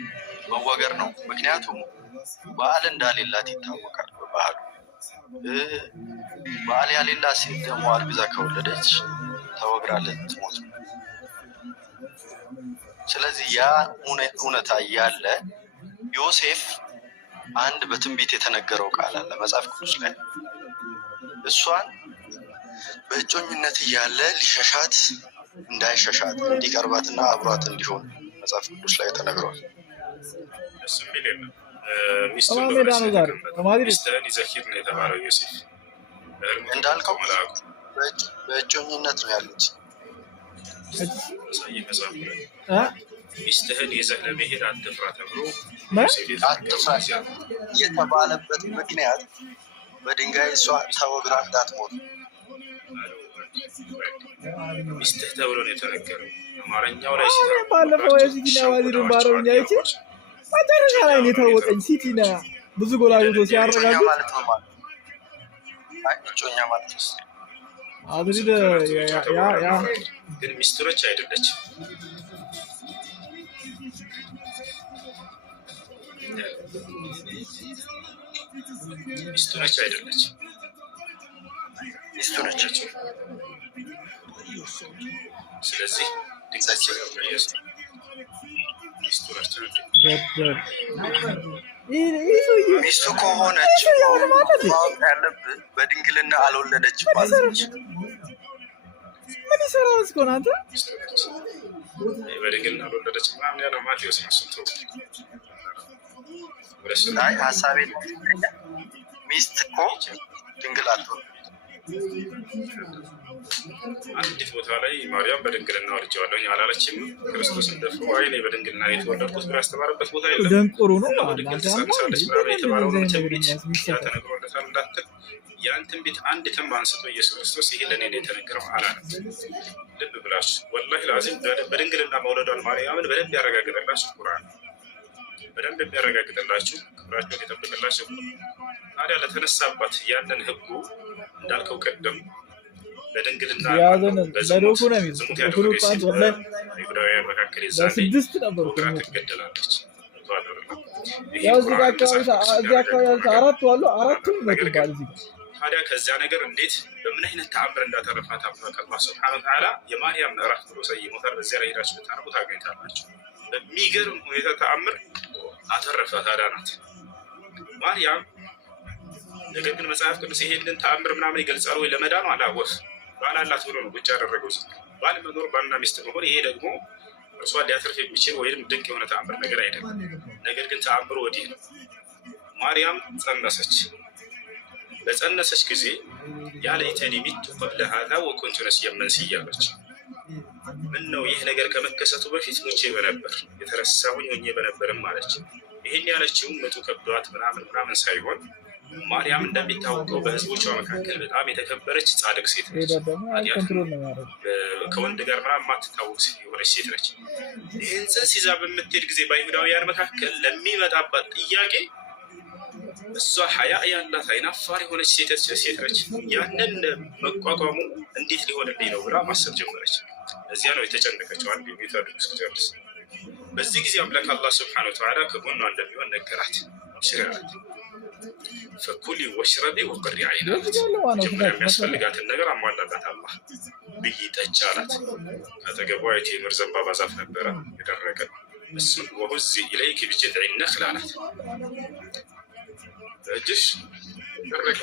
መወገር ነው። ምክንያቱም በዓል እንዳሌላት ይታወቃል በባህሉ። በዓል ያሌላት ሴት ደግሞ አርግዛ ከወለደች ተወግራለች፣ ትሞት ነው። ስለዚህ ያ እውነታ ያለ ዮሴፍ አንድ በትንቢት የተነገረው ቃል አለ መጽሐፍ ቅዱስ ላይ። እሷን በእጮኝነት እያለ ሊሸሻት እንዳይሸሻት እንዲቀርባትና አብሯት እንዲሆን መጽሐፍ ቅዱስ ላይ ተነግሯል። እንዳልከው በእጮኝነት ነው ያሉት። ሚስትህን ይዘህ ለመሄድ አትፍራ ተብሎ አትፍራ የተባለበት ምክንያት በድንጋይ እሷ ተወግራ እንዳትሞት ሚስትህ ተብሎ ነው የተነገረው። አማርኛው ላይ ባለፈው የሲቲና ዋዚሩን ባረውኛ አይቼ መጨረሻ ላይ ነው የታወቀኝ። ሲቲና ብዙ ጎል አግብቶ ሲያረጋግጥ ማለት ነው ማለት እጮኛ ማለት ነው። አድሪድ ያ ግን ሚስቱ ነች አይደለችም? ሚስቱ ነች አይደለችም? ሚስቱ ነች። ስለዚህ ሚስቱ ከሆነች ማወቅ ያለብህ በድንግልና አልወለደችም ማለት ነች። ምን ይሰራል እስኮ አንተ? በድንግልና አልወለደችም ምናምን ያለው ማቴዎስ መስልቶ አይ ሀሳቤ ሚስት እኮ ድንግል አትሆንም። አንዲት ቦታ ላይ ማርያም በድንግልና ወልጄዋለሁ አላለችም? ክርስቶስን ደፍሮ አይ እኔ በድንግልና የተወለድኩት ብሎ ያስተማረበት ቦታ የለም። ደንቆሮ ነው ድንግል ትጸንሳለች ምናምን የተባለውን ትንቢት ያ ተነግሮለታል እንዳትል ያን ትንቢት አንድ ትንብ አንስቶ ኢየሱስ ክርስቶስ ይሄ ለእኔ የተነገረው አላለም። ልብ ብላችሁ ወላሂ ላዚም በድንግልና መውለዷን ማርያምን በደንብ ያረጋግጠላችሁ ቁርአን በደንብ የሚያረጋግጥላችሁ ክብራቸውን የጠብቅላችሁ። ታዲያ ለተነሳባት ያንን ህጉ እንዳልከው ቀደም በድንግልና ዝሙት ያደረገች ሴት በይሁዳውያን መካከል የዛኔ ወግራ ትገደላለች። ታዲያ ከዚያ ነገር እንዴት በምን አይነት ተአምር እንዳተረፋት አላህ ሱብሓነሁ ወተዓላ የማርያም ምዕራፍ ብሎ ሰይሞታል። በዚያ ላይ ሄዳችሁ ብታነቡ ታገኝታላችሁ። በሚገርም ሁኔታ ተአምር አተረፋት፣ አዳናት ማርያም። ነገር ግን መጽሐፍ ቅዱስ ይሄንን ተአምር ምናምን ይገልጻል ወይ? ለመዳኑ አላወፍ ባል አላት ብሎ ነው ቁጭ ያደረገው። ባል መኖር ባልና ሚስት መሆን ይሄ ደግሞ እርሷን ሊያተርፍ የሚችል ወይም ድንቅ የሆነ ተአምር ነገር አይደለም። ነገር ግን ተአምሩ ወዲህ ነው። ማርያም ጸነሰች። በጸነሰች ጊዜ ያ ለይተኒ ሚቱ ቀብለ ሃዛ ወኩንቱ ነሲየን መንሲያ አለች። ምን ነው ይህ ነገር ከመከሰቱ በፊት ሙቼ በነበር የተረሳሁኝ ሆኜ በነበርም አለች። ይህን ያለችው ምጡ ከብዷት ምናምን ሳይሆን ማርያም እንደሚታወቀው በህዝቦቿ መካከል በጣም የተከበረች ጻድቅ ሴት ነች። ከወንድ ጋር ምናምን ማትታወቅ የሆነች ሴት ነች። ይህን ጽንስ ይዛ በምትሄድ ጊዜ በአይሁዳውያን መካከል ለሚመጣባት ጥያቄ እሷ ሀያ ያላት አይናፋር የሆነች ሴት ነች። ያንን መቋቋሙ እንዴት ሊሆንልኝ ነው ብላ ማሰብ ጀመረች። እዚያ ነው የተጨነቀችው አንድ ቤቷ እስክትጨርስ። በዚህ ጊዜ አምላክ አላህ ስብሐነሁ ወተዓላ ከጎኗ እንደሚሆን ነገራት። ሽራላት ፈኩሊ ወሽረቢ ወቅሪ ዐይኒ አላት። መጀመሪያ የሚያስፈልጋትን ነገር አሟላላት አላህ። ብይ ጠጪ አላት። ከአጠገቧ የቴምር ዘንባባ ዛፍ ነበረ የደረቀ። እሱን ወሁዚ ኢለይኪ ቢጅዝዒ ነኽል አላት። እጅሽ ደረቀ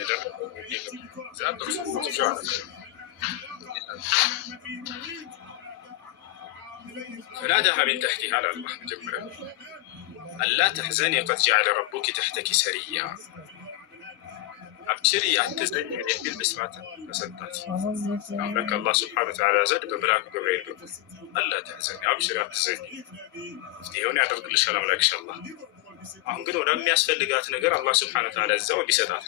የደረቀ فنادها من تحتها على الله مجمرا ألا تحزني قد جعل ربك تحتك سريا أبشري أتزني يمين بسرعة فسدتاتي أمرك الله سبحانه وتعالى زاد بملاك جبريل ألا تحزني أبشري أتزني افتيوني أدرك للشلام لك إن شاء الله አሁን ግን ወደሚያስፈልጋት ነገር አላህ ሱብሓነሁ ወተዓላ እዛው ሊሰጣት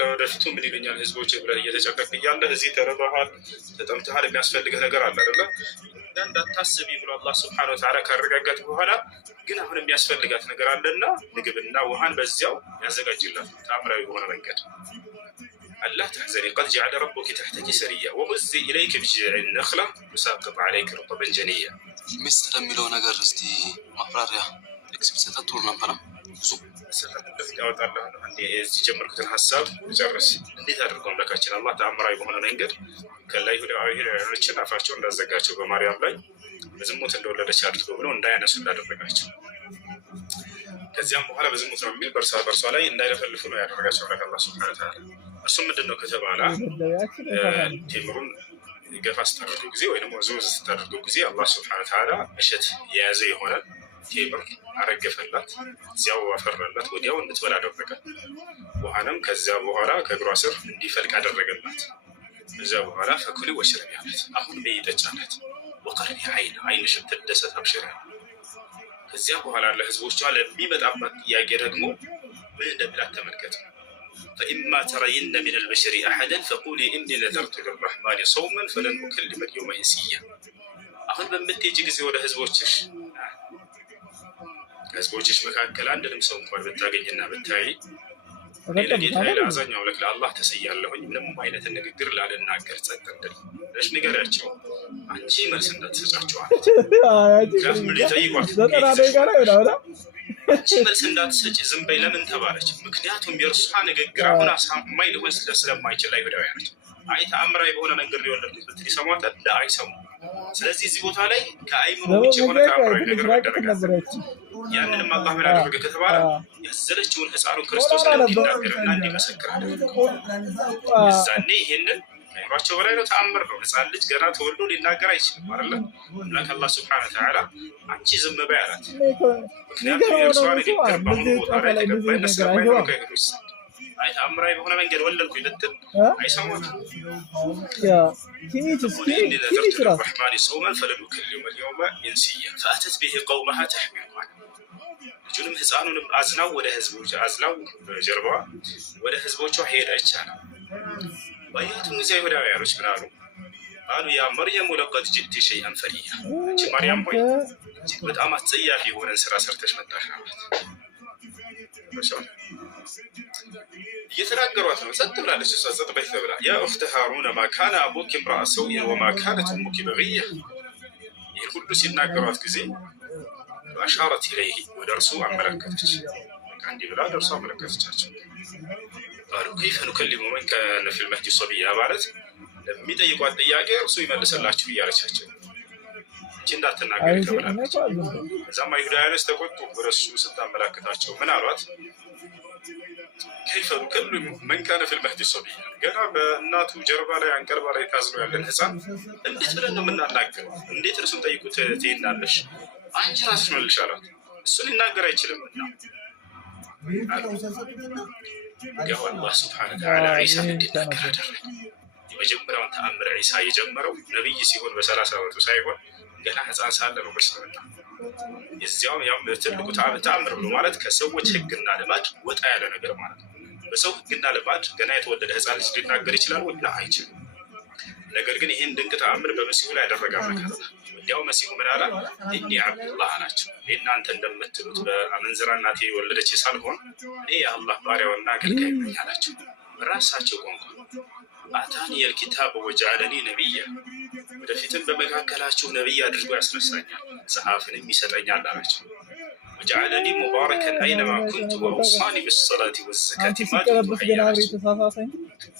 ለወደፊቱ ምን ይለኛል ህዝቦች ብለህ እየተጨነቅክ እያለህ እዚህ ተረባሃል ተጠምተሃል የሚያስፈልግህ ነገር አለ አይደለ እንዳታስቢ ብሎ አላህ ሱብሓነሁ ወተዓላ ካረጋጋት በኋላ ግን አሁን የሚያስፈልጋት ነገር አለና ምግብና ውሃን በዚያው ያዘጋጅላት ተአምራዊ በሆነ መንገድ ألا تحزني قد جعل ربك تحتك سريا وهزي إليك بجذع النخلة تساقط عليك رطبا جنيا ሚስት ለሚለው ነገር እስቲ ማብራሪያ ኤክስፕሊሲት ቱር ነበር ያወጣለሁ አንዴ እዚህ ጀመርኩትን ሐሳብ ጨርስ እንዴት አድርገው አምላካችን አላህ ተአምራዊ በሆነ መንገድ ከላይ ይሁዳውያን አፋቸው እንዳዘጋቸው በማርያም ላይ በዝሙት እንደወለደች አድርገው ብለው እንዳያነሱ እንዳደረጋቸው ከዚያም በኋላ በዝሙት ነው የሚል በርሷ ላይ እንዳይለፈልፉ ነው ያደረጋቸው አላህ ሱብሓነሁ ወተዓላ እሱ ምንድነው ከተባለ ቴምሩን ገፋ ስታደርገው ጊዜ ወይ ደግሞ ዙዝ ስታደርገው ጊዜ አላህ ሱብሓነሁ ወተዓላ እሸት የያዘ የሆነ ቴምር አረገፈላት እዚያው አፈራላት ወዲያው እንድትበላ አደረገ ውሃንም ከዚያ በኋላ ከእግሯ ስር እንዲፈልቅ አደረገላት ከዚያ በኋላ ፈኩሊ ወሽረቢ አላት አሁን በይጠጫላት ወቀርኒ አይንሽን ትደሰት አብሽራ ከዚያ በኋላ ለህዝቦቿ ለሚመጣባት ጥያቄ ደግሞ ምን እንደሚላት ተመልከቱ فإما ترين من البشر أحدا فقولي إني نذرت للرحمن صوما فلن أكلم اليوم إنسيا አሁን በምትሄጂ ጊዜ ወደ ህዝቦችሽ መካከል አንድንም ሰው እንኳን ብታገኝና ብታይ ለጌታዬ ለአዛኛው ለአላህ ተሰያለሁኝ ምንም አይነት ንግግር ላልናገር ጸጥ እንድል እሺ ንገሪያቸው አንቺ መልስ እንዳትሰጫቸው አለች ምን ይጠይቋት አንቺ መልስ እንዳትሰጪ ዝም በይ ለምን ተባለች ምክንያቱም የእርሷ ንግግር አሁን አሳማኝ ሊሆን ስለማይችል አይሁዳውያን አይ ተአምራዊ በሆነ መንገድ ሊወለድ ሊሰሟት አይሰሙ ስለዚህ እዚህ ቦታ ላይ ከአይምሮ ውጭ የሆነ ተአምራዊ ነገር ያደረጋት ያንንም አላህ ምን አደረገ ከተባለ ያዘለችውን ህፃኑን ክርስቶስን እንዲናገርና እንዲመሰክር አደረገ እዛኔ ይሄንን ከአይምሯቸው በላይ ነው ተአምር ነው ህፃን ልጅ ገና ተወልዶ ሊናገር አይችልም አይደለ ለካ አላህ ሱብሓነሁ ወተዓላ አንቺ ዝም በይ አላት ምክንያቱም የእርሷ ንግግር በአሁኑ ቦታ ላይ ተቀባይነት ስለማይኖረው ከሄዶች አይ ተአምራዊ በሆነ መንገድ ወለድኩኝ ልትል አይሰማትም الرحمن صوما فلن أكلم اليوم إنسيا فأتت به قومها تحمله ልጁንም ህፃኑንም አዝናው ወደ ህዝቦች አዝናው ጀርባ ወደ ህዝቦቿ ሄደች አለ ባያቱም እዚያ ይሁዳውያኖች ምን አሉ አሉ ያ መርየም ለቀድ ጅእቲ ሸይአን ፈሪያ አንቺ ማርያም ሆይ እጅግ በጣም አስጸያፊ የሆነ ስራ ሰርተሽ መጣሽ አሏት እየተናገሯት ነው ጸጥ ብላለች እሷ ጸጥ በይ ተብላ ያ እኽተ ሃሩን ማ ካነ አቡኪ እምረአ ሰውኢን ወማ ካነት እሙኪ በግያ ይህ ሁሉ ሲናገሯት ጊዜ አሻረት ኢለይሂ ወደ እርሱ አመለከተች እንዲህ ብላ ደርሷ አመለከተቻቸው ቃሉ ከይፈ ኑከሊሙ መን ካነ ፊል መህዲ ሰቢያ ማለት ለሚጠይቋት ጥያቄ እርሱ ይመልስላችሁ እያለቻቸው እንጂ እንዳትናገሪ ተብላለች እዛም አይሁዳውያኖች ተቆጡ ወደ እሱ ስታመለከታቸው ምን አሏት كيف نكلم من كان في المهدي صبيا ገና በእናቱ ጀርባ ላይ አንቀልባ ላይ ታዝሎ ያለን ህፃን እንዴት ብለን ነው የምናናገረው እንዴት እርሱን ጠይቁት ትይናለሽ አንቺ ራስሽ መልሽ አላት እሱ ሊናገር አይችልም ያው አላህ ሱብሓነሁ ወተዓላ ዒሳ እንዲናገር አደረገ የመጀመሪያውን ተአምር ዒሳ የጀመረው ነብይ ሲሆን በ30 ዓመቱ ሳይሆን ገና ህፃን ሳለ ነው በስተመጣ የዚያው ያው ትልቁ ተአምር ብሎ ማለት ከሰዎች ህግና ልማድ ወጣ ያለ ነገር ማለት ነው በሰው ህግና ልማድ ገና የተወለደ ህፃን ልጅ ሊናገር ይችላል ወይ አይችልም ነገር ግን ይሄን ድንቅ ተአምር በመሲሁ ላይ ያደረገ አምላክ እንዲያው መሲሁ ምን አለ እኒ አብዱላህ አላቸው እናንተ እንደምትሉት በአመንዝራ እናቴ የወለደች ሳልሆን እኔ የአላህ ባሪያውና አገልጋይ ነኝ አላቸው ራሳቸው ቋንቋ አታኒ الكتاب وجعلني نبيا ወደፊትም በመካከላችሁ ነብይ አድርጎ ያስነሳኛል ጸሐፍንም ይሰጠኛል አላቸው وجعلني مباركا اينما كنت واوصاني بالصلاه والزكاه ما دمت حيا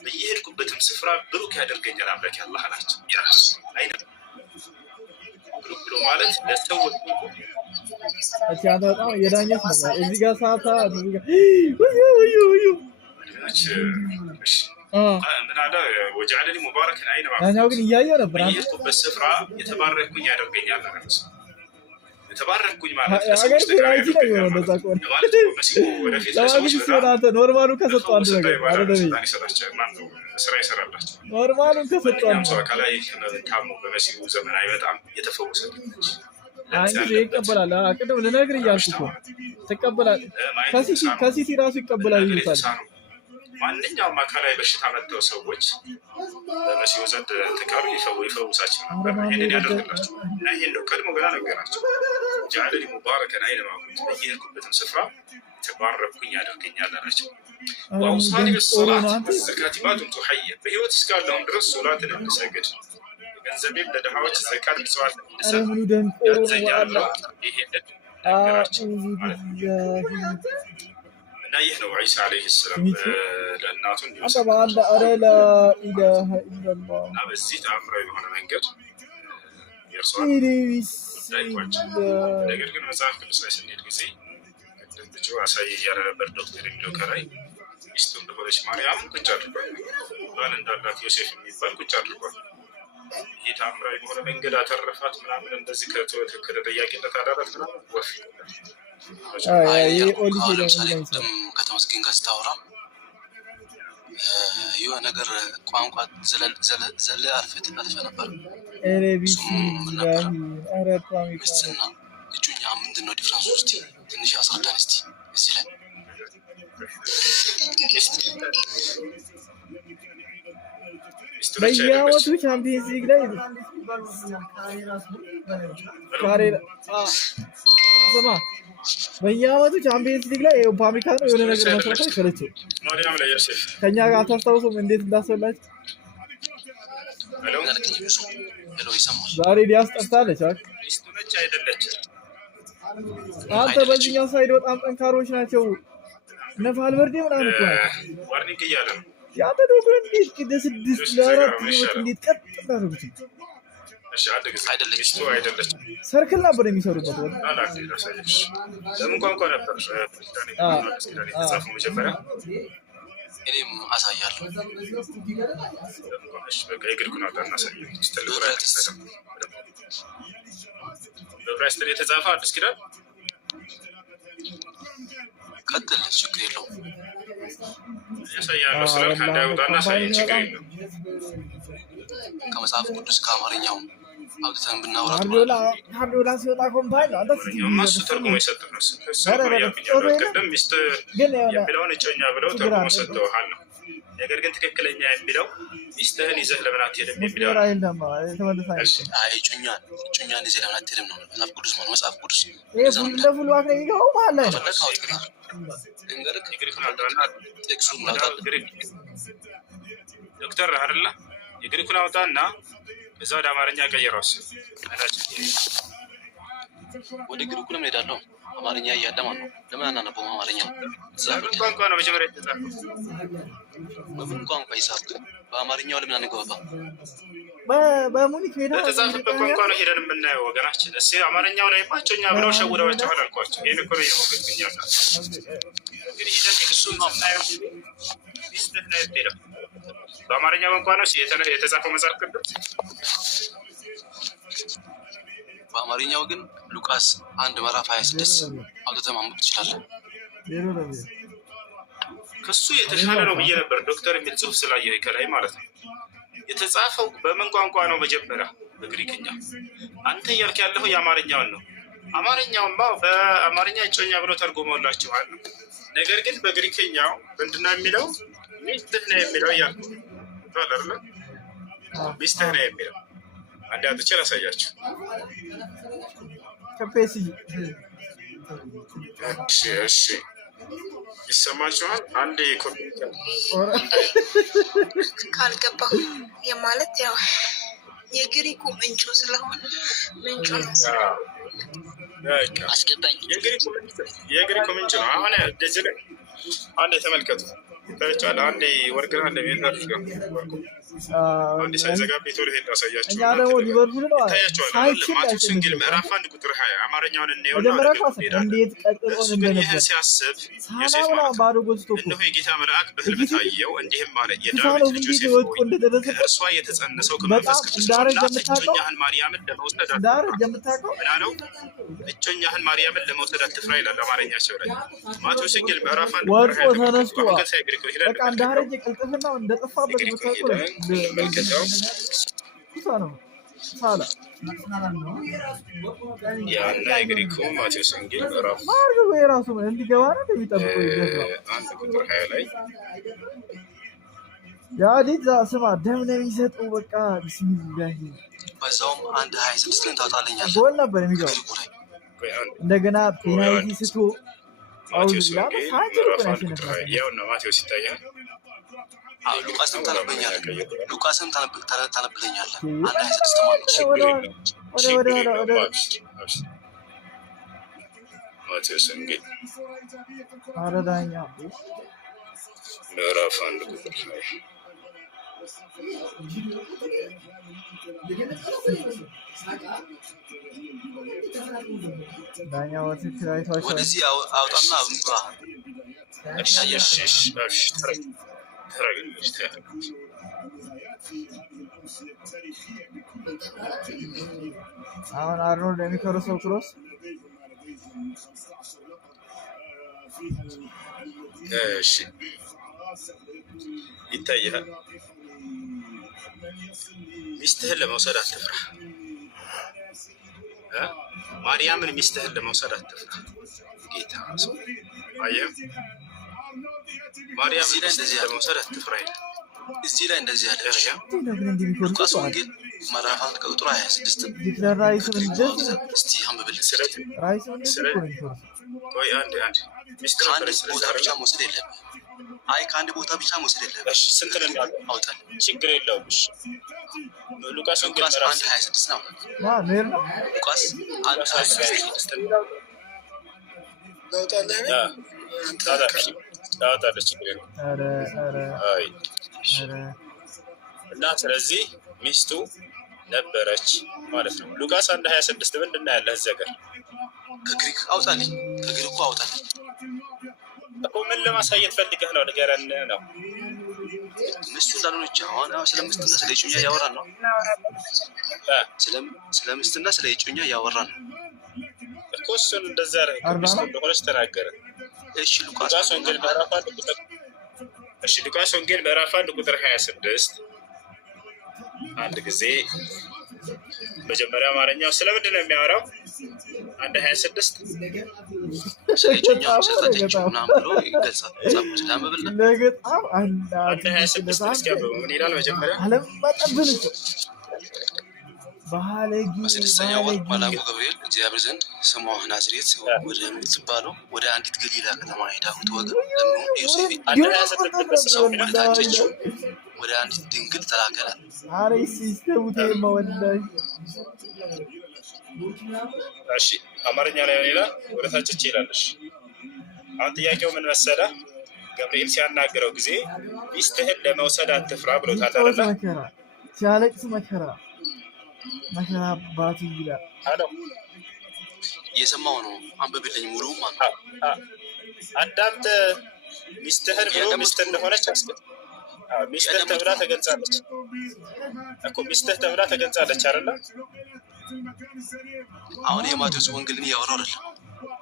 በየሄድኩበትም ስፍራ ብሩክ ያደርገኛል አምላክ አላህ አላቸው ያስ አይነ ብሎ ማለት ለሰዎች አቻ በጣም የዳኘት ነው እዚህ ጋር ሳታ እዚህ ጋር ምን አለ ወጀዐለኒ ሙባረከን አይነማ ያኛው ግን እያየሁ ነበር። በየሄድኩበት ስፍራ የተባረኩኝ ያደርገኛል አለ። የተባረኩኝ ማለት አገር ሲራይ ነው የሆነው እንደዛ ከሆነ ለማግስት ኖርማሉ ከሰጠው አንድ ነገር አይደለም ስራ ይሰራላችሁ ኖርማሉን ከሰጠው አንድ ሰው ከላይ ታሙ በመሲሁ ዘመን አይበጣም የተፈወሰ አንድ ይቀበላል። ቅድም ልነግርህ እያልኩ እኮ ትቀበላል። ከሲቲ ራሱ ይቀበላል ይሉታል። ማንኛውም አካላዊ በሽታ መጥተው ሰዎች በመሲሁ ዘንድ ተካሩ ይፈውሳቸው ይሄንን ያደርግላቸው እና ይሄን ነው ቀድሞ ገና ነገራቸው። ጀዐለኒ ሙባረከን አይነማ ኩንቱ በየሄድኩበትም ስፍራ የተባረኩኝ ያደርገኛል አላቸው። ወአውሳኒ ቢሰላቲ ወዘካቲ ማ ዱምቱ ሐያ በህይወት እስካለሁም ድረስ ሶላትን እንድሰግድ ገንዘቤም ለድሃዎች ዘካት ምጽዋት እንድሰጥ ያዘኛል። ይሄንን ነገራቸው እና ይህ ነው ዒሳ ዓለይሂ ሰላም ለእናቱ እንዲወሰድ እና በዚህ ተአምራዊ በሆነ መንገድ የእርሷን ዳይኳቸው። ነገር ግን መጽሐፍ ቅዱስ ላይ ስንሄድ ጊዜ ልጁ አሳይ እያለ ነበር ዶክተር የሚለው ከላይ ሚስቱ እንደሆነች ማርያም ቁጭ አድርጓል። ባል እንዳላት ዮሴፍ የሚባል ቁጭ አድርጓል። ይህ ተአምራዊ በሆነ መንገድ አተረፋት ምናምን እንደዚህ ከተጠያቂነት አዳራት ምናምን ወፍ ለምሳሌ ቅድም ከተመስገን ጋር ስታወራ የሆነ ነገር ቋንቋ ዘለ አልፈ ነበር። ሚስትና እጩኛ ምንድን ነው ዲፍረንስ ውስጥ ትንሽ አስረዳን እስቲ እዚህ ላይ። በየዓመቱ ቻምፒየንስ ሊግ ላይ ስማ በየዓመቱ ቻምፒየንስ ሊግ ላይ ኡፓሜካኖ የሆነ ነገር መስራት አይሰለችም። ከኛ ጋር አታስታውሱም እንዴት እንዳስበላች? ዛሬ ሊያስጠርታለች። አንተ በዚህኛው ሳይድ በጣም ጠንካሮች ናቸው። እነ ቫልቨርዴ ምናምን እኮ ናቸው። ያንተ ዶክተር እንዴት ከስድስት ለአራት እንዴት ቀጥ እንዳደረጉት ሰርክል ነበር የሚሰሩበት። ለምን ቋንቋ ነበር የተጻፈው መጀመሪያ? እኔም አሳያለሁ። የግሪኩን አውጣ እናሳየው። በዕብራይስጥ የተጻፈ አዲስ ኪዳን ቀጥል፣ ችግር የለውም። ያሳያለሁ ስላልክ አንድ አውጣና አሳየኝ፣ ችግር የለውም። ከመጽሐፍ ቅዱስ ከአማርኛው አውጥተን ብናወራ ካርዶላ ሲወጣ ኮምፓይል ነው እሱ ተርጉሞ የሰጠው ነው። ቅድም ሚስት የሚለውን እጮኛ ብለው ተርጉሞ ሰጥተውሃል ነው። ነገር ግን ትክክለኛ የሚለው ሚስትህን ይዘህ ለምን አትሄድም የሚለው እጮኛን ይዘህ ለምን አትሄድም ነው መጽሐፍ ቅዱስ ነው። መጽሐፍ ቅዱስ ለፉል ዋክ ነው የሚገባው መሀል ላይ ነው። ዶክተር አይደለ የግሪኩን አውጣና እዛ ወደ አማርኛ ቀይረውስ ወደ ግሪኩ ለምን ሄዳለሁ? አማርኛ እያለ ማለት ነው። ለምን አናነበውም አማርኛ? በምን ቋንቋ ነው መጀመሪያ የተጻፈው? በምን ቋንቋ ይጻፍ? በአማርኛው ለምን አንገባባ? በሙኒክ ሄዳ የተጻፈበት ቋንቋ ነው ሄደን የምናየው ወገናችን። እሺ አማርኛው ላይ ባጮኛ ብለው ሸውደዋቸዋል አልኳቸው። ይሄን እኮ ነው የሞገትኩኝ ያላል። እንግዲህ ሄደን እሱን ማምናየው ሚስትህ ነው የምትሄደው። በአማርኛ ቋንቋ ነው የተጻፈው መጽሐፍ ቅዱስ። በአማርኛው ግን ሉቃስ 1 ምዕራፍ 26 አውጥተህ ማንበብ ትችላለህ። ከሱ የተሻለ ነው ብዬ ነበር ዶክተር የሚል ጽሑፍ ስላየሁ ከላይ ማለት ነው። የተጻፈው በምን ቋንቋ ነው? መጀመሪያ በግሪክኛ። አንተ እያልክ ያለኸው የአማርኛውን ነው። አማርኛውማ በአማርኛ እጮኛ ብሎ ተርጉመውላችኋል። ነገር ግን በግሪክኛው ምንድነው የሚለው? ሚስትህ ነው የሚለው እያልኩ አይደለ? ሚስትህ ነው የሚለው አንድ አጥቼ ላሳያችሁ። እሺ ይሰማችኋል? አንድ ኮምፒውተር ካልገባሁ የማለት ያው የግሪኩ ምንጩ ስለሆነ ምንጩ ነው አስገባኝ። የግሪኩ ምንጭ ነው። አሁን እንደዚህ ላይ አንድ ተመልከቱ። ታይቷል። አንዴ ወርቅና እንደሚሄድ አድርገው አንዴ ሳይዘጋብኝ ቶሎ ሄድ አሳያቸው። እኛ ደግሞ ሊቨርፑል ነው ይታያቸዋል። ማቴዎስ ወንጌል ምዕራፍ 1 ቁጥር 20 አማርኛውን እንየውና እንዴት ቀጥሎ እንደነበር ሲያስብ ሳላ ባዶ ጎስቶ እነሆ የጌታ መልአክ በሕልም ታየው፣ እንዲህም ማለት የዳዊት ልጅ ዮሴፍ ሆይ ከእርሷ የተጸነሰው ከመንፈስ ቅዱስ ነውና እጮኛህን ማርያምን ለመውሰድ ምናለው እጮኛህን ማርያምን ለመውሰድ አትፍራ ይላል አማርኛቸው ላይ። ማቴዎስ ወንጌል ምዕራፍ 1 ቁጥር 20 በቃ እንዳረጀ ቅልጥፍናው እንደጠፋበት ብታውቁ ነው ሳላ ያና የግሪኩ ማቴዎስ ወንጌል ምዕራፍ ማርገው የራሱ እንዲገባ ነው እንደሚጠብቀው ይገባል። 1 ቁጥር 20 ላይ ያ ልጅ ስማ ደም ነው የሚሰጠው። በቃ ቢስሚላህ በዛውም 1:26 ላይ ታውጣለኛል ጎል ነበር የሚገባው። እንደገና ፔናልቲ ስቶ ማቴዎስ ወንጌል ምዕራፍ 1 ቁጥር 20 ያው ነው ማቴዎስ ይታያል። ሉቃስም ታነብልኛለህ። ሉቃስም ታነብልኛለህ። 1:26 ማለት ነው። ማቴዎስ ወንጌል አረዳኛ ምዕራፍ 1 ቁጥር 20 ዳኛው ትክክል አይቷቸው ወደዚህ አውጣና አምባ አሁን አርኖልድ የሚከረሰው ክሮስ እሺ ይታያል። ሚስትህን ለመውሰድ አትፍራ። ማርያምን ሚስትህን ለመውሰድ አትፍራ። ጌታ ሰው አየህ፣ ማርያም እንደዚህ ለመውሰድ አትፍራ ይላል። እዚህ ላይ እንደዚህ ያደረገ ሉቃስ ወንጌል ምዕራፍ 1 ቁጥር 26 እስቲ አንብብል። ቆይ አንድ ከአንድ ቦታ ብቻ መውሰድ የለብህም። አይ ከአንድ ቦታ ብቻ መውሰድ የለብህም። እሺ ስንት ነው የሚያለው? አውጣል፣ ችግር የለውም። እሺ ሉቃስ ወንጌል ምዕራፍ 1:26 ነው። ሉቃስ 1:26 ታውጣለህ፣ ችግር የለውም። አይ እና ስለዚህ ሚስቱ ነበረች ማለት ነው። ሉቃስ 1:26 ምንድን ነው ያለህ እዚያ ጋር? ከግሪክ አውጣልኝ፣ ከግሪኩ አውጣልኝ እኮ። ምን ለማሳየት ፈልገህ ነው? ንገረን ነው። ሚስቱ እንዳልሆነች አሁን ስለ ሚስትና ስለ እጮኛ እያወራን ነው። ስለ ሚስትና ስለ እጮኛ እያወራን ነው እኮ። እሱን እንደዛ ላይ ሚስቱ እንደሆነች ተናገረ። እሺ ሉቃስ ወንጌል ምዕራፍ 1 ቁጥር ሉቃስ ወንጌል ምዕራፍ 1 ቁጥር 26 አንድ ጊዜ መጀመሪያ አማርኛው ስለምንድን ነው የሚያወራው? 1:26 ስለጮኛው ሰጣችሁ ምናምን ብሎ ይገልጻል። ስለምብል 1:26 እስኪ አብረው ምን ይላል? መጀመሪያ በስድስተኛው ወር መልአኩ ገብርኤል እግዚአብሔር ዘንድ ስሟ ናዝሬት ወደምትባለው ወደ አንዲት ገሊላ ከተማ የዳዊት ወገን ለሚሆን ዮሴፍ ታጨችው ወደ አንዲት ድንግል ተላከላት። እሺ አማርኛ ላይ ሌላ ወደ ታች ይችላልሽ። አሁን ጥያቄው ምን መሰለ? ገብርኤል ሲያናገረው ጊዜ ሚስትህን ለመውሰድ አትፍራ ብሎታል አይደል? ሲያለቅስ መከራ አባቱ ይላል። አሎ እየሰማሁ ነው። አንብብልኝ ሙሉ ማለት አዳምጥ። ሚስትህን ብሎ ሚስት እንደሆነች ሚስትህ ተብላ ተገልጻለች እኮ። ሚስትህ ተብላ ተገልጻለች አይደለ? አሁን የማቴዎስ ወንጌልን እያወራሁ አይደለም።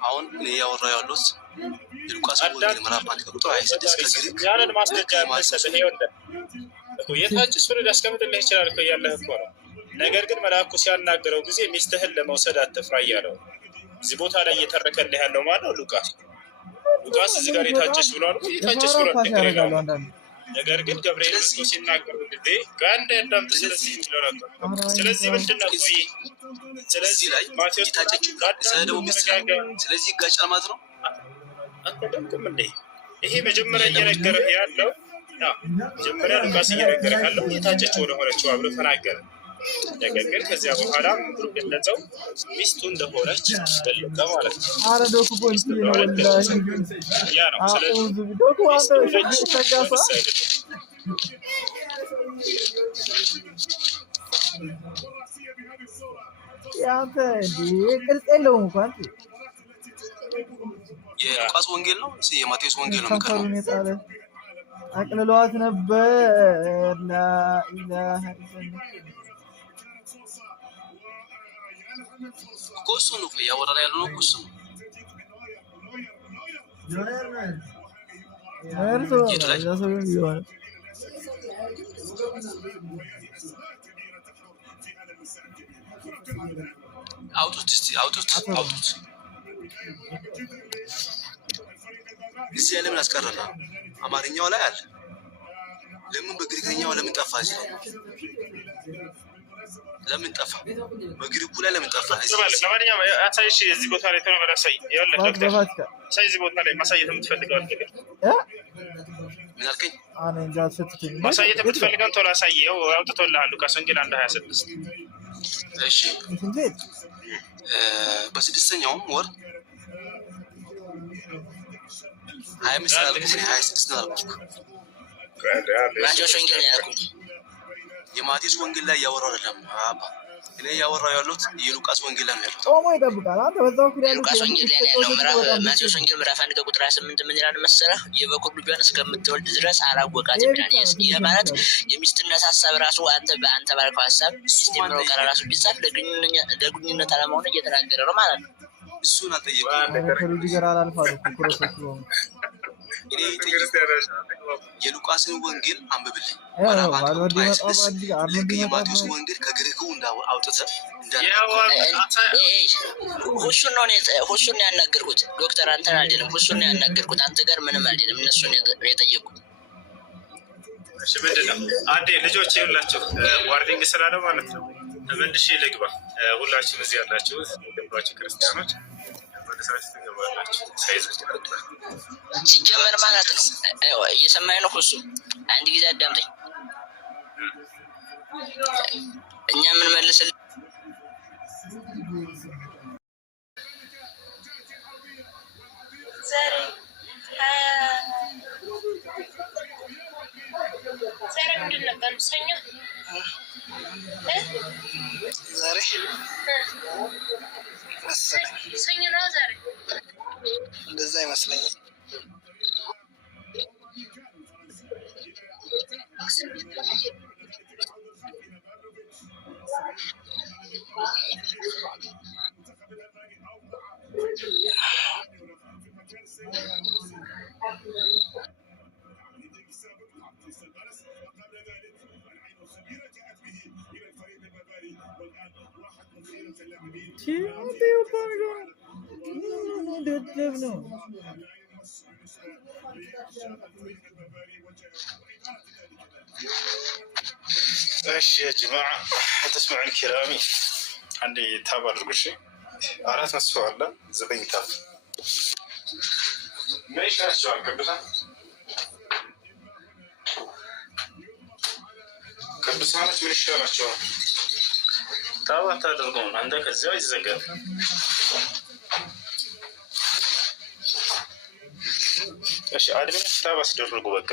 አሁን እኔ እያወራሁ ያለሁት የሉቃስ ወንጌል ምዕራፍ 1 ቁጥር 26 ከግሪክ ያንን ማስረጃ መሰለህ ይወጣል እኮ። የታች ሱሪ ሊያስቀምጥልህ ይችላል እኮ ያለህ እኮ ነው። ነገር ግን መልአኩ ሲያናገረው ጊዜ ሚስትህን ለመውሰድ አትፍራ እያለው እዚህ ቦታ ላይ እየተረከልህ ያለው ማለት ነው ሉቃስ እዚህ ጋር የታጨች ብሏል። የታጨች ብሏል። ነገር ግን ገብርኤል እሱ ሲናገሩ ጊዜ ከአንድ አዳምጥ። ስለዚህ የሚለው ነበር። ስለዚህ ምንድን ነው? ቆይ ስለዚህ ላይ ማቴዎስ ታጨች ስለደው ስለዚህ ይጋጫል ማለት ነው። አትደምቁም እንዴ? ይሄ መጀመሪያ እየነገረህ ያለው መጀመሪያ ሉቃስ እየነገረህ ያለው የታጨች ወደ ሆነችው አብሮ ተናገረ። ነገር ግን ከዚያ በኋላ ገለጸው ሚስቱ እንደሆነች ገለጸ ማለት ነው። አረ ዶኩ ፖንት ነው ወላሂ ያ ነው። ስለዚህ ዶኩ አንተ ተጋሳ ያንተ ቅርጽ የለውም እኮ አንተ የሉቃስ ወንጌል ነው የማቴዎስ ወንጌል ነው የሚቀርበው። አቅልሏት ነበር ላኢላሃ ኢላላህ ኮሱ ነው ያወራል ያለው ነው ኮሱ አውጡት እዚህ ያለ ምን አስቀረና አማርኛው ላይ አለ ለምን በግሪክኛው ለምን ጠፋ እዚህ ለምን ጠፋ በግሪኩ ላይ ለምን ጠፋ ለማንኛውም አሳይሽ እዚህ ቦታ ላይ ተነገረ አሳይ ይኸውልህ ዶክተር አሳይ እዚህ ቦታ ላይ ማሳየት የምትፈልገው ነገር ምን አልከኝ አነ እንጃ ሰጥተኝ ማሳየት የምትፈልገው ቶሎ አሳየው አውጥቶልሃል ሉቃስ ወንጌል 1:26 እሺ በስድስተኛው ወር 26 ነው ማቴዎስ ወንጌል ያልኩት የማቴዎስ ወንጌል ላይ ያወራው አይደለም አባ እኔ ያወራው ያሉት የሉቃስ ወንጌል ላይ ነው ያለው ጾሞ ይጠብቃል አንተ በዛው ኩዳ ሉቃስ ወንጌል ላይ ያለው ማቴዎስ ወንጌል ምዕራፍ 1 ቁጥር 28 ምን ይላል መሰለህ የበኩር ልጇን እስከምትወልድ ድረስ አላወቃትም ይላል ይሄ ማለት የሚስትነት ሐሳብ ራሱ በአንተ ባልከው ሐሳብ ሚስት የሚለው ቃል ራሱ ቢጻፍ ለግንኙነት አለማውን እየተናገረ ነው ማለት ነው እሱን አጠየቁ ከልጅ ጋር አላልፋሉ ፕሮሰስ ነው የሉቃስን ወንጌል አንብብልኝ ማለባዲ የማቴዎስ ወንጌል ከግሪኩ አውጥተህ ሁሱን ያናገርኩት ዶክተር አንተን አይደለም ሁሱን ያናገርኩት አንተ ጋር ምንም አይደለም እነሱን የጠየቁት እሺ ምንድነው አንዴ ልጆች ይኸውላችሁ ዋርኒንግ ስላለ ማለት ነው ተመልሼ ልግባ ሁላችሁም እዚህ ያላችሁ ልባችሁ ክርስቲያኖች ሲጀመር ማለት ነው እየሰማኝ ነው ሁሱ አንድ ጊዜ አዳምጠኝ እኛ ምን መልስል ዛሬ ምንድን ነበር ሰኞ ዛሬ ሰኞ ነው ዛሬ እንደዛ ይመስለኛል ايش يا جماعه تسمعون كلامي عندي تابع الرقشي عرفت السؤال لا زبين تاف ماشي السؤال كبسه كبسانات من الشارع شو تابع تدرون عندك الزواج زقر እሺ አድሚን ታብ አስደርጉ በቃ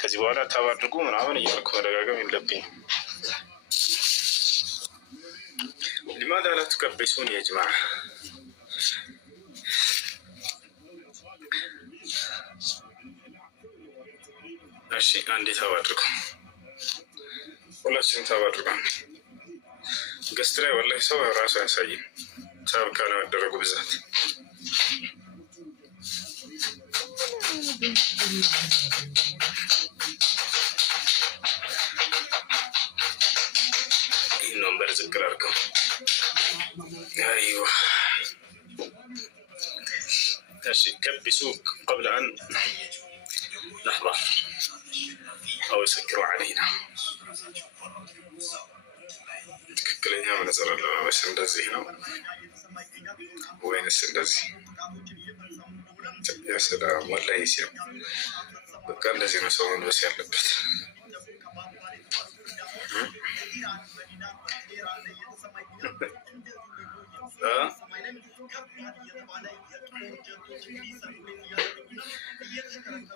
ከዚህ በኋላ ታብ አድርጉ ምናምን እያልኩ መደጋገም የለብኝም لماذا لا تكبسون يا جماعة እሺ አንዴ ታብ አድርጉ ሁላችንም ታብ አድርጉ ገስት ላይ ወላሂ ሰው ራሱ ያሳየን ታብ ካለመደረጉ ብዛት نمبر ذكر لكم ايوه ماشي كبسوك قبل ان نحضر او يسكروا علينا تككلني من نظر الله بس እንደዚህ ነው ወይንስ እንደዚህ يا سلام والله يسير በቃ እንደዚህ ነው ሰው መልበስ ያለበት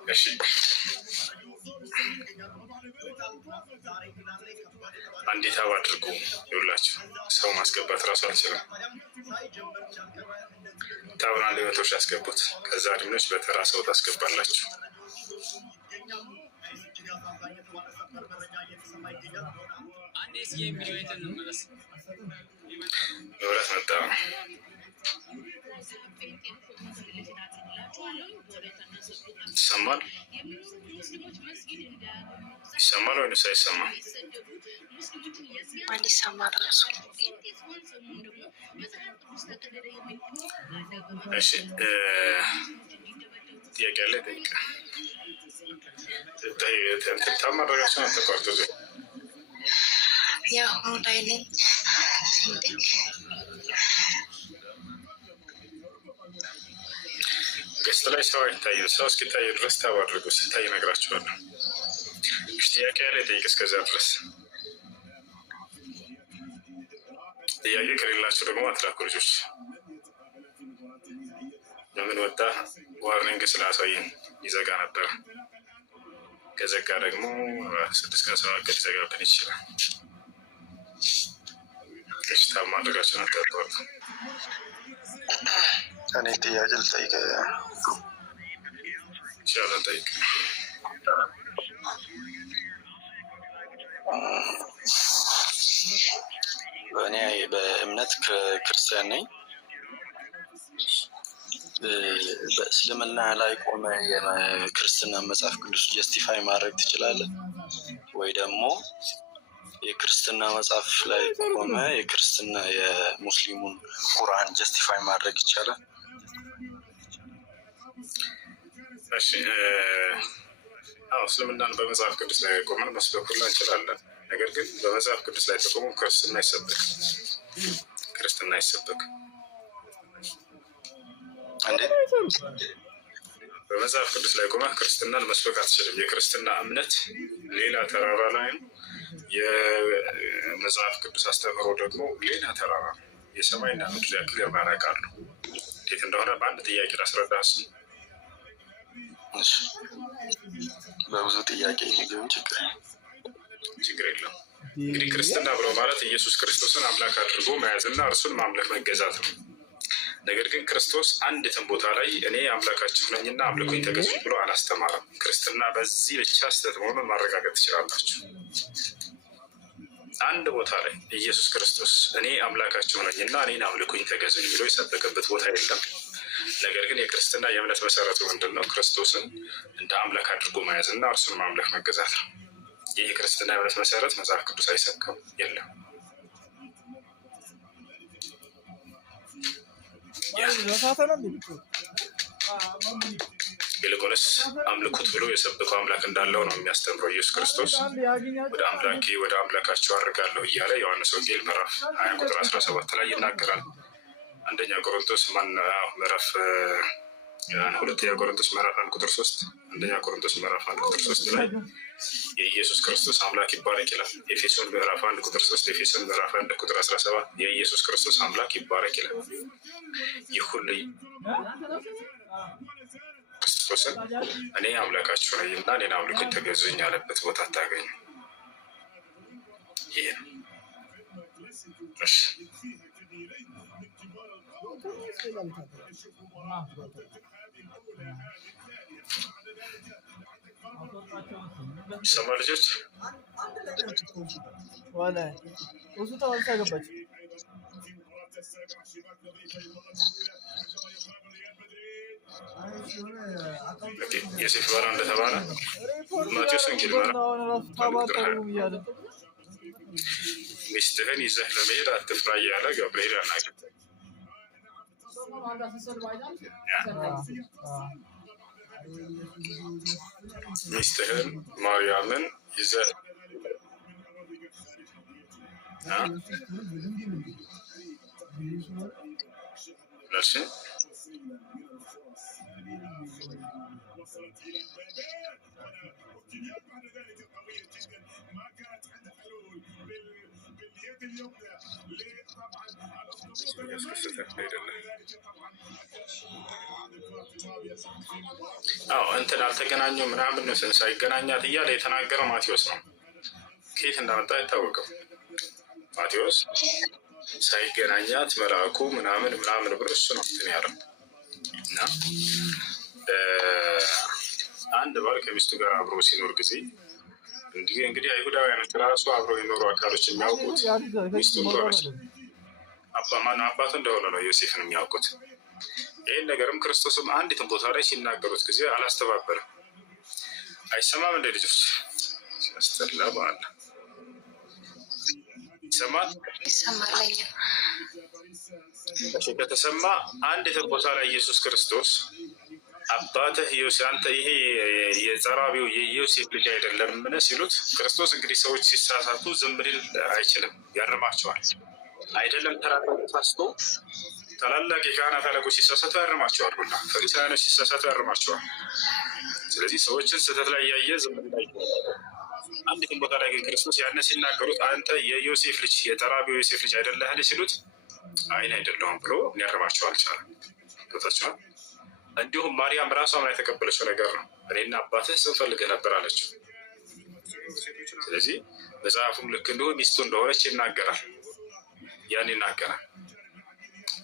እሺ አንዴት አድርጉ ይውላችሁ ሰው ማስገባት ራሱ አልችልም። ታብና ለወቶች ያስገቡት ከዛ አድሚኖች በተራ ሰው ታስገባላችሁ። አንዴስ የሚለው የተነመረስ ወራት መጣ ይሰማል ወይስ አይሰማም? ማን ይሰማል? ራሱ እሺ ጥያቄ አለ ጠይቅ። ታማረጋቸው ነው ተቋርጦ ያው ላይ ነኝ እንዴ ገስት ላይ ሰው አይታይም። ሰው እስኪታይ ድረስ ታዋድርጉ ሲታይ እነግራችኋለሁ። ጥያቄ ያለ ጠይቅ። እስከዚያ ድረስ ጥያቄ ከሌላችሁ ደግሞ አትላኩ ልጆች። ለምን ወጣ ዋርኒንግ ስላሳየን ይዘጋ ነበር። ከዘጋ ደግሞ 6 ቀን 7 ቀን ሊዘጋብን ይችላል። ታማ አድርጋችሁን አታቋርጡ። እኔ ጥያቄ ልጠይቅ ይቻላል? ጠይቅ። እኔ በእምነት ክርስቲያን ነኝ። በእስልምና ላይ ቆመ የክርስትና መጽሐፍ ቅዱስ ጀስቲፋይ ማድረግ ትችላለህ ወይ? ደግሞ የክርስትና መጽሐፍ ላይ ቆመ የክርስትና የሙስሊሙን ቁርአን ጀስቲፋይ ማድረግ ይቻላል? እሺ እስልምናን በመጽሐፍ ቅዱስ ላይ ቆመን መስበክ ሁላ እንችላለን። ነገር ግን በመጽሐፍ ቅዱስ ላይ ተቆሞ ክርስትና አይሰበክ። ክርስትና አይሰበክ እንዴ? በመጽሐፍ ቅዱስ ላይ ቆመህ ክርስትናን መስበክ አትችልም። የክርስትና እምነት ሌላ ተራራ ላይ ነው። የመጽሐፍ ቅዱስ አስተምህሮ ደግሞ ሌላ ተራራ ነው። የሰማይና ምድር ያክል ይራራቃሉ። እንዴት እንደሆነ በአንድ ጥያቄ ላስረዳህ። በብዙ ጥያቄ ሊሆን ችግር የለም። እንግዲህ ክርስትና ብሎ ማለት ኢየሱስ ክርስቶስን አምላክ አድርጎ መያዝና እርሱን ማምለክ መገዛት ነው። ነገር ግን ክርስቶስ አንዲትም ቦታ ላይ እኔ አምላካችሁ ነኝና አምልኩኝ ተገዙኝ ብሎ አላስተማረም። ክርስትና በዚህ ብቻ ስህተት መሆኑን ማረጋገጥ ትችላላችሁ። አንድ ቦታ ላይ ኢየሱስ ክርስቶስ እኔ አምላካችሁ ነኝና እኔን አምልኩኝ ተገዙኝ ብሎ የሰበከበት ቦታ የለም። ነገር ግን የክርስትና የእምነት መሰረቱ ምንድን ነው? ክርስቶስን እንደ አምላክ አድርጎ መያዝ እና እርሱን ማምለክ መገዛት ነው። ይህ የክርስትና የእምነት መሰረት መጽሐፍ ቅዱስ አይሰብክም፣ የለም። ይልቁንስ አምልኩት ብሎ የሰበከው አምላክ እንዳለው ነው የሚያስተምረው። ኢየሱስ ክርስቶስ ወደ አምላካቸው አድርጋለሁ እያለ ዮሐንስ ወንጌል ምዕራፍ 20 ቁጥር 17 ላይ ይናገራል። አንደኛ ቆሮንቶስ ምዕራፍ 1 ቁጥር 3 አንደኛ ቆሮንቶስ ምዕራፍ 1 ቁጥር 3 ላይ የኢየሱስ ክርስቶስ አምላክ ይባረክ ይላል። ኤፌሶን ምዕራፍ 1 ቁጥር 3 ኤፌሶን ምዕራፍ 1 ቁጥር 17 የኢየሱስ ክርስቶስ አምላክ ይባረክ ይላል። ይህ ሁሉ ክርስቶስን እኔ አምላካችሁ ነኝና እኔን አምልኩኝ ተገዙኝ ያለበት ቦታ አታገኙ። ይሄ ነው። እሺ ሰማ ልጆች ዋላ እሱ ተዋልታ ገባች። የሴፍ ባራ እንደተባለ ማቴዎስ ወንጌል ሚስትህን ይዘህ ለመሄድ አትፍራ እያለ ገብርኤል ያናገር። ሚስትህን ማርያምን ይዘህ እሺ ያስከሰተ አይደለም። አዎ እንትን አልተገናኙም ምናምን ሳይገናኛት እያለ የተናገረው ማቴዎስ ነው። ከየት እንዳመጣ አይታወቅም። ማቴዎስ ሳይገናኛት መልአኩ ምናምን ብሎ እሱ ነው እንትን ያለው እና አንድ ባል ከሚስቱ ጋር አብሮ ሲኖር ጊዜ እንግዲህ አይሁዳውያኖች ራሱ አብረው የኖሩ አካሎች የሚያውቁት ሚስቱ እንደሆነች አባቱ እንደሆነ ነው ዮሴፍን የሚያውቁት። ይህን ነገርም ክርስቶስም አንዲትን ቦታ ላይ ሲናገሩት ጊዜ አላስተባበለም። አይሰማም እንደ ልጆች ሲያስጠላ በኋላ ይሰማል። ከተሰማ አንዲትን ቦታ ላይ ኢየሱስ ክርስቶስ አባትህ አንተ ይሄ የጸራቢው የዮሴፍ ልጅ አይደለም ምን ሲሉት ክርስቶስ እንግዲህ ሰዎች ሲሳሳቱ ዝም ሊል አይችልም፣ ያርማቸዋል። አይደለም ተሳስቶ ታላላቅ የካህናት አለቆች ሲሳሳቱ ያርማቸዋል፣ ሁላ ፈሪሳውያኖች ሲሳሳቱ ያርማቸዋል። ስለዚህ ሰዎችን ስህተት ላይ እያየ ዝም ሊል አይችልም። አንዲትም ቦታ ላይ ግን ክርስቶስ ያነ ሲናገሩት አንተ የዮሴፍ ልጅ የጠራቢው ዮሴፍ ልጅ አይደለህ ሲሉት አይደለሁም ብሎ ሊያርማቸው አልቻለም። ገብታችኋል? እንዲሁም ማርያም ራሷ ምን የተቀበለችው ነገር ነው። እኔና አባትህ ስንፈልግህ ነበር አለችው። ስለዚህ መጽሐፉም ልክ እንዲሁ ሚስቱ እንደሆነች ይናገራል። ያን ይናገራል።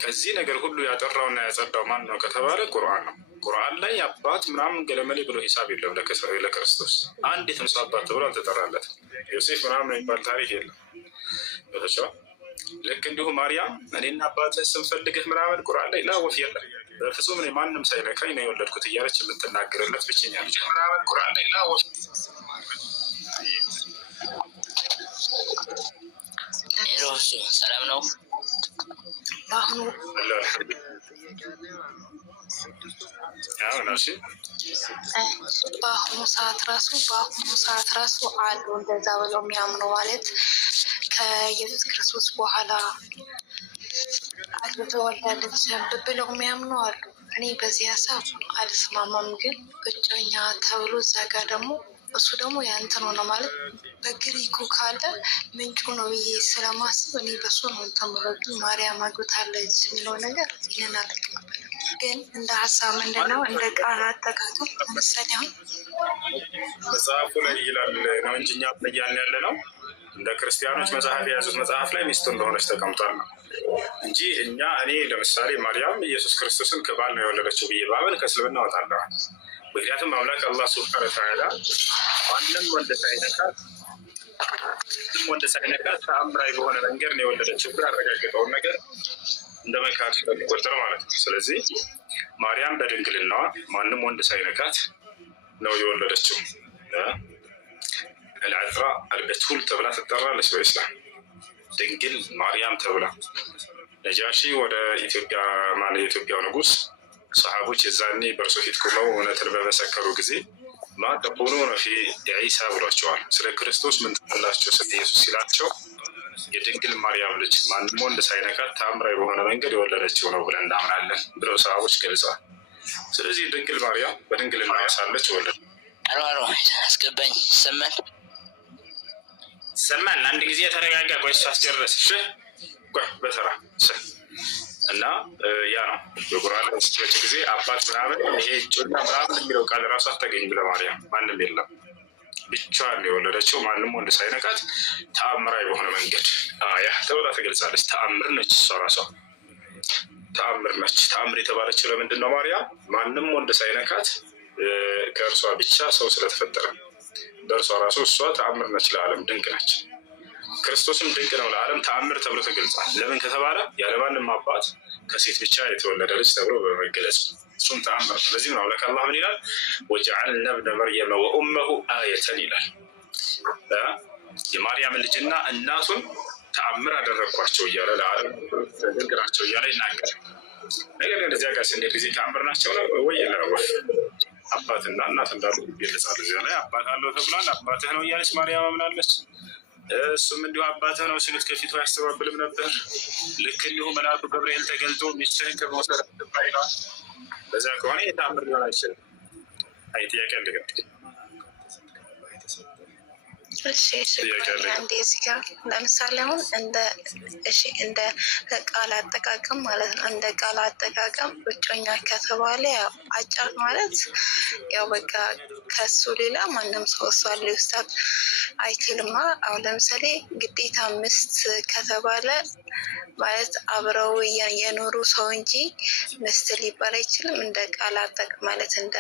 ከዚህ ነገር ሁሉ ያጠራውና ያጸዳው ማን ነው ከተባለ ቁርአን ነው። ቁርአን ላይ አባት ምናምን ገለመሌ ብሎ ሂሳብ የለም ለክርስቶስ። አንዲትም ሰው አባት ተብሎ አልተጠራለትም። ዮሴፍ ምናምን የሚባል ታሪክ የለም። ልክ እንዲሁ ማርያም እኔና አባትህ ስንፈልግህ ምናምን ቁርአን ላይ ላወፍ የለም። በፍጹም እኔ ማንም ሳይነካኝ ነው የወለድኩት እያለች የምትናገርለት ብቸኛ ልጅ ምናምን ቁርአን ላይ ላወፍ። ሰላም ነው። በአሁኑ ሰዓት ራሱ አሉ እንደዛ ብለው የሚያምኑ ማለት ከኢየሱስ ክርስቶስ በኋላ አልተወለደች ብለው የሚያምኑ አሉ። እኔ በዚህ ሀሳብ አልስማማም። ግን እጮኛ ተብሎ እዛ ጋር ደግሞ እሱ ደግሞ ያንተን ሆነ ማለት በግሪኩ ካለ ምንጩ ነው ብዬ ስለማስብ እኔ በሱ ነው ተምረቱ ማርያም አግብታለች የሚለው ነገር ይህንን አልቀበልም። ግን እንደ ሀሳብ ምንድነው እንደ ቃል አጠቃቱ ለምሳሌ አሁን መጽሐፉ ላይ ይላል ነው እንጂ እኛ እያልን ያለ ነው እንደ ክርስቲያኖች መጽሐፍ የያዙት መጽሐፍ ላይ ሚስቱ እንደሆነች ተቀምጧል ነው እንጂ እኔ ለምሳሌ ማርያም ኢየሱስ ክርስቶስን ከባል ነው የወለደችው ብዬ ባብል ከእስልምና እወጣለሁ። ምክንያቱም አምላክ አላህ ሱብሓነሁ ወተዓላ ማንም ወንድ ሳይነካት ተአምራዊ በሆነ መንገድ ነው የወለደችው ብሎ ያረጋገጠውን ነገር እንደ መካድ ስለሚቆጠር ማለት ነው። ስለዚህ ማርያም በድንግልናዋ ማንም ወንድ ሳይነካት ነው የወለደችው። አልዓዝራ አልበቱል ተብላ ትጠራለች በኢስላም ድንግል ማርያም ተብላ። ነጃሺ ወደ ኢትዮጵያ ማለት የኢትዮጵያው ንጉስ ሰሃቦች የዛኔ በእርሱ ፊት ቆመው እውነትን በመሰከሩ ጊዜ ማ ተቁሉነ ፊ ዒሳ ብሏቸዋል። ስለ ክርስቶስ ምን ትላላችሁ ስለ ኢየሱስ ሲላቸው የድንግል ማርያም ልጅ ማንም ወንድ ሳይነካት ተአምራዊ በሆነ መንገድ የወለደችው ነው ብለን እናምናለን ብለው ሰሃቦች ገልጸዋል። ስለዚህ ድንግል ማርያም በድንግልና ሳለች ወለደ። አሮ አስገባኝ ሰማን አንድ ጊዜ ተረጋጋ። ቆይ አስጨርስ ቆይ በተራ እና ያ ነው በቁርአን ውስጥ ጊዜ አባት ምናምን ይሄ ጭና ምናምን የሚለው ቃል ራሱ አታገኝም ለማርያም ማንም የለም። ብቻዋን የወለደችው ማንም ወንድ ሳይነካት ተአምራዊ በሆነ መንገድ ያ ተብላ ትገልጻለች። ተአምር ነች እሷ ራሷ ተአምር ነች። ተአምር የተባለችው ለምንድን ነው? ማርያም ማንም ወንድ ሳይነካት ከእርሷ ብቻ ሰው ስለተፈጠረ በእርሷ ራሱ እሷ ተአምር ነች፣ ለዓለም ድንቅ ነች። ክርስቶስም ድንቅ ነው ለዓለም ተአምር ተብሎ ተገልጿል። ለምን ከተባለ ያለማንም አባት ከሴት ብቻ የተወለደ ልጅ ተብሎ በመገለጽ እሱም ተአምር። ስለዚህም ነው አምላክ አላህ ምን ይላል? ወጀዐልና እብነ መርየመ ወኡመሁ አየተን ይላል። የማርያምን ልጅና እናቱን ተአምር አደረግኳቸው እያለ ለዓለም ድንቅ ናቸው እያለ ይናገራል። ነገር ግን እዚያ ጋር ስንሄድ ጊዜ ተአምር ናቸው ነው ወይ የለወፍ አባትና እናት እንዳሉ ይገልጻል። እዚያ ላይ አባት አለው ተብሏል። አባትህ ነው እያለች ማርያም አምናለች። እሱም እንዲሁ አባትህ ነው ሲሉት ከፊቱ አያስተባብልም ነበር። ልክ እንዲሁ መልአኩ ገብርኤል ተገልጦ ሚስትህን ከመውሰድ ይላል። በዛ ከሆነ የተአምር ሊሆን አይችልም። አይ ጥያቄ አለበት። እሺ አንዴ እዚህ ጋር ለምሳሌ አሁን እንደ ቃል አጠቃቀም ማለት ነው። እንደ ቃል አጠቃቀም እጮኛ ከተባለ ያው አጫት ማለት ያው በቃ ከሱ ሌላ ማንም ሰው እሷን ሊወስዳት አይችልማ። አሁን ለምሳሌ ግዴታ ሚስት ከተባለ ማለት አብረው የኖሩ ሰው እንጂ ሚስት ሊባል አይችልም። እንደ ቃል አጠቃቀም ማለት እንደ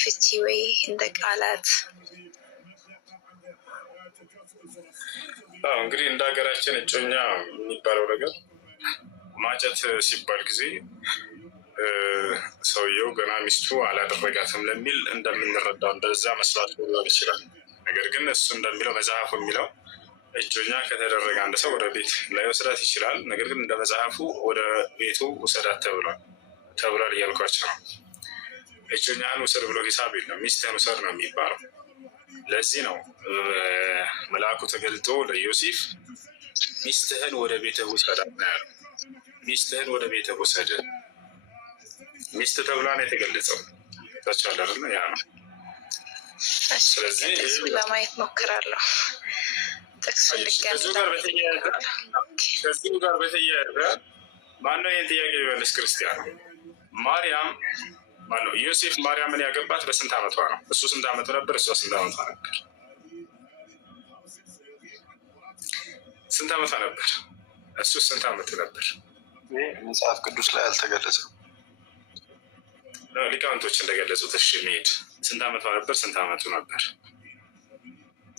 ፍቺ ወይ እንደ ቃላት እንግዲህ እንደ ሀገራችን እጮኛ የሚባለው ነገር ማጨት ሲባል ጊዜ ሰውየው ገና ሚስቱ አላደረጋትም ለሚል እንደምንረዳው እንደዛ መስራት ሊሆን ይችላል። ነገር ግን እሱ እንደሚለው መጽሐፉ የሚለው እጮኛ ከተደረገ አንድ ሰው ወደ ቤት ላይ ወስዳት ይችላል። ነገር ግን እንደ መጽሐፉ ወደ ቤቱ ውሰዳት ተብሏል እያልኳቸው ነው። እጮኛህን ውሰድ ብሎ ሂሳብ የለም፣ ሚስትህን ውሰድ ነው የሚባለው። ለዚህ ነው መልአኩ ተገልጦ ለዮሴፍ ሚስትህን ወደ ቤትህ ውሰዳት ነው ያለው። ሚስትህን ወደ ቤትህ ውሰድ፣ ሚስት ተብላ ነው የተገለጸው። ታቻለር ነው ያ ነው። ስለዚህ ለማየት ሞክራለሁ። ከዚሁ ጋር በተያያዘ ማነው ይህን ጥያቄ ቢመልስ ክርስቲያን ማርያም ማነው ዮሴፍ ማርያምን ያገባት በስንት ዓመቷ ነው? እሱ ስንት ዓመቱ ነበር? እሷ ስንት ዓመቷ ነበር? ስንት ዓመቷ ነበር? እሱ ስንት ዓመቱ ነበር? መጽሐፍ ቅዱስ ላይ አልተገለጸም። ሊቃውንቶች እንደገለጹት እሺ እንሂድ። ስንት ዓመቷ ነበር? ስንት ዓመቱ ነበር?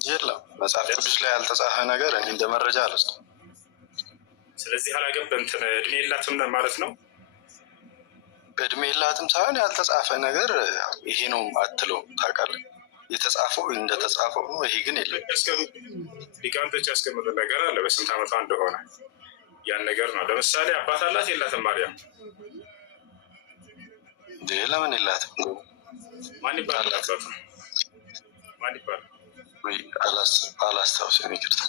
የለም መጽሐፍ ቅዱስ ላይ ያልተጻፈ ነገር እኔ እንደ መረጃ አልወስድም። ስለዚህ እንትን እድሜ የላትም ማለት ነው። እድሜ የላትም ሳይሆን ያልተጻፈ ነገር ይሄ ነው አትለው ታውቃለህ። የተጻፈው እንደተጻፈው ነው። ይሄ ግን የለም። ሊቃውንቶች ያስቀምጡ ነገር አለ በስንት ዓመቷ እንደሆነ ያን ነገር ነው። ለምሳሌ አባት አላት የላትም ማርያም? ለምን የላትም? ማን ይባላል አባቱ? ማን ይባላል? አላስታውስም፣ ይቅርታ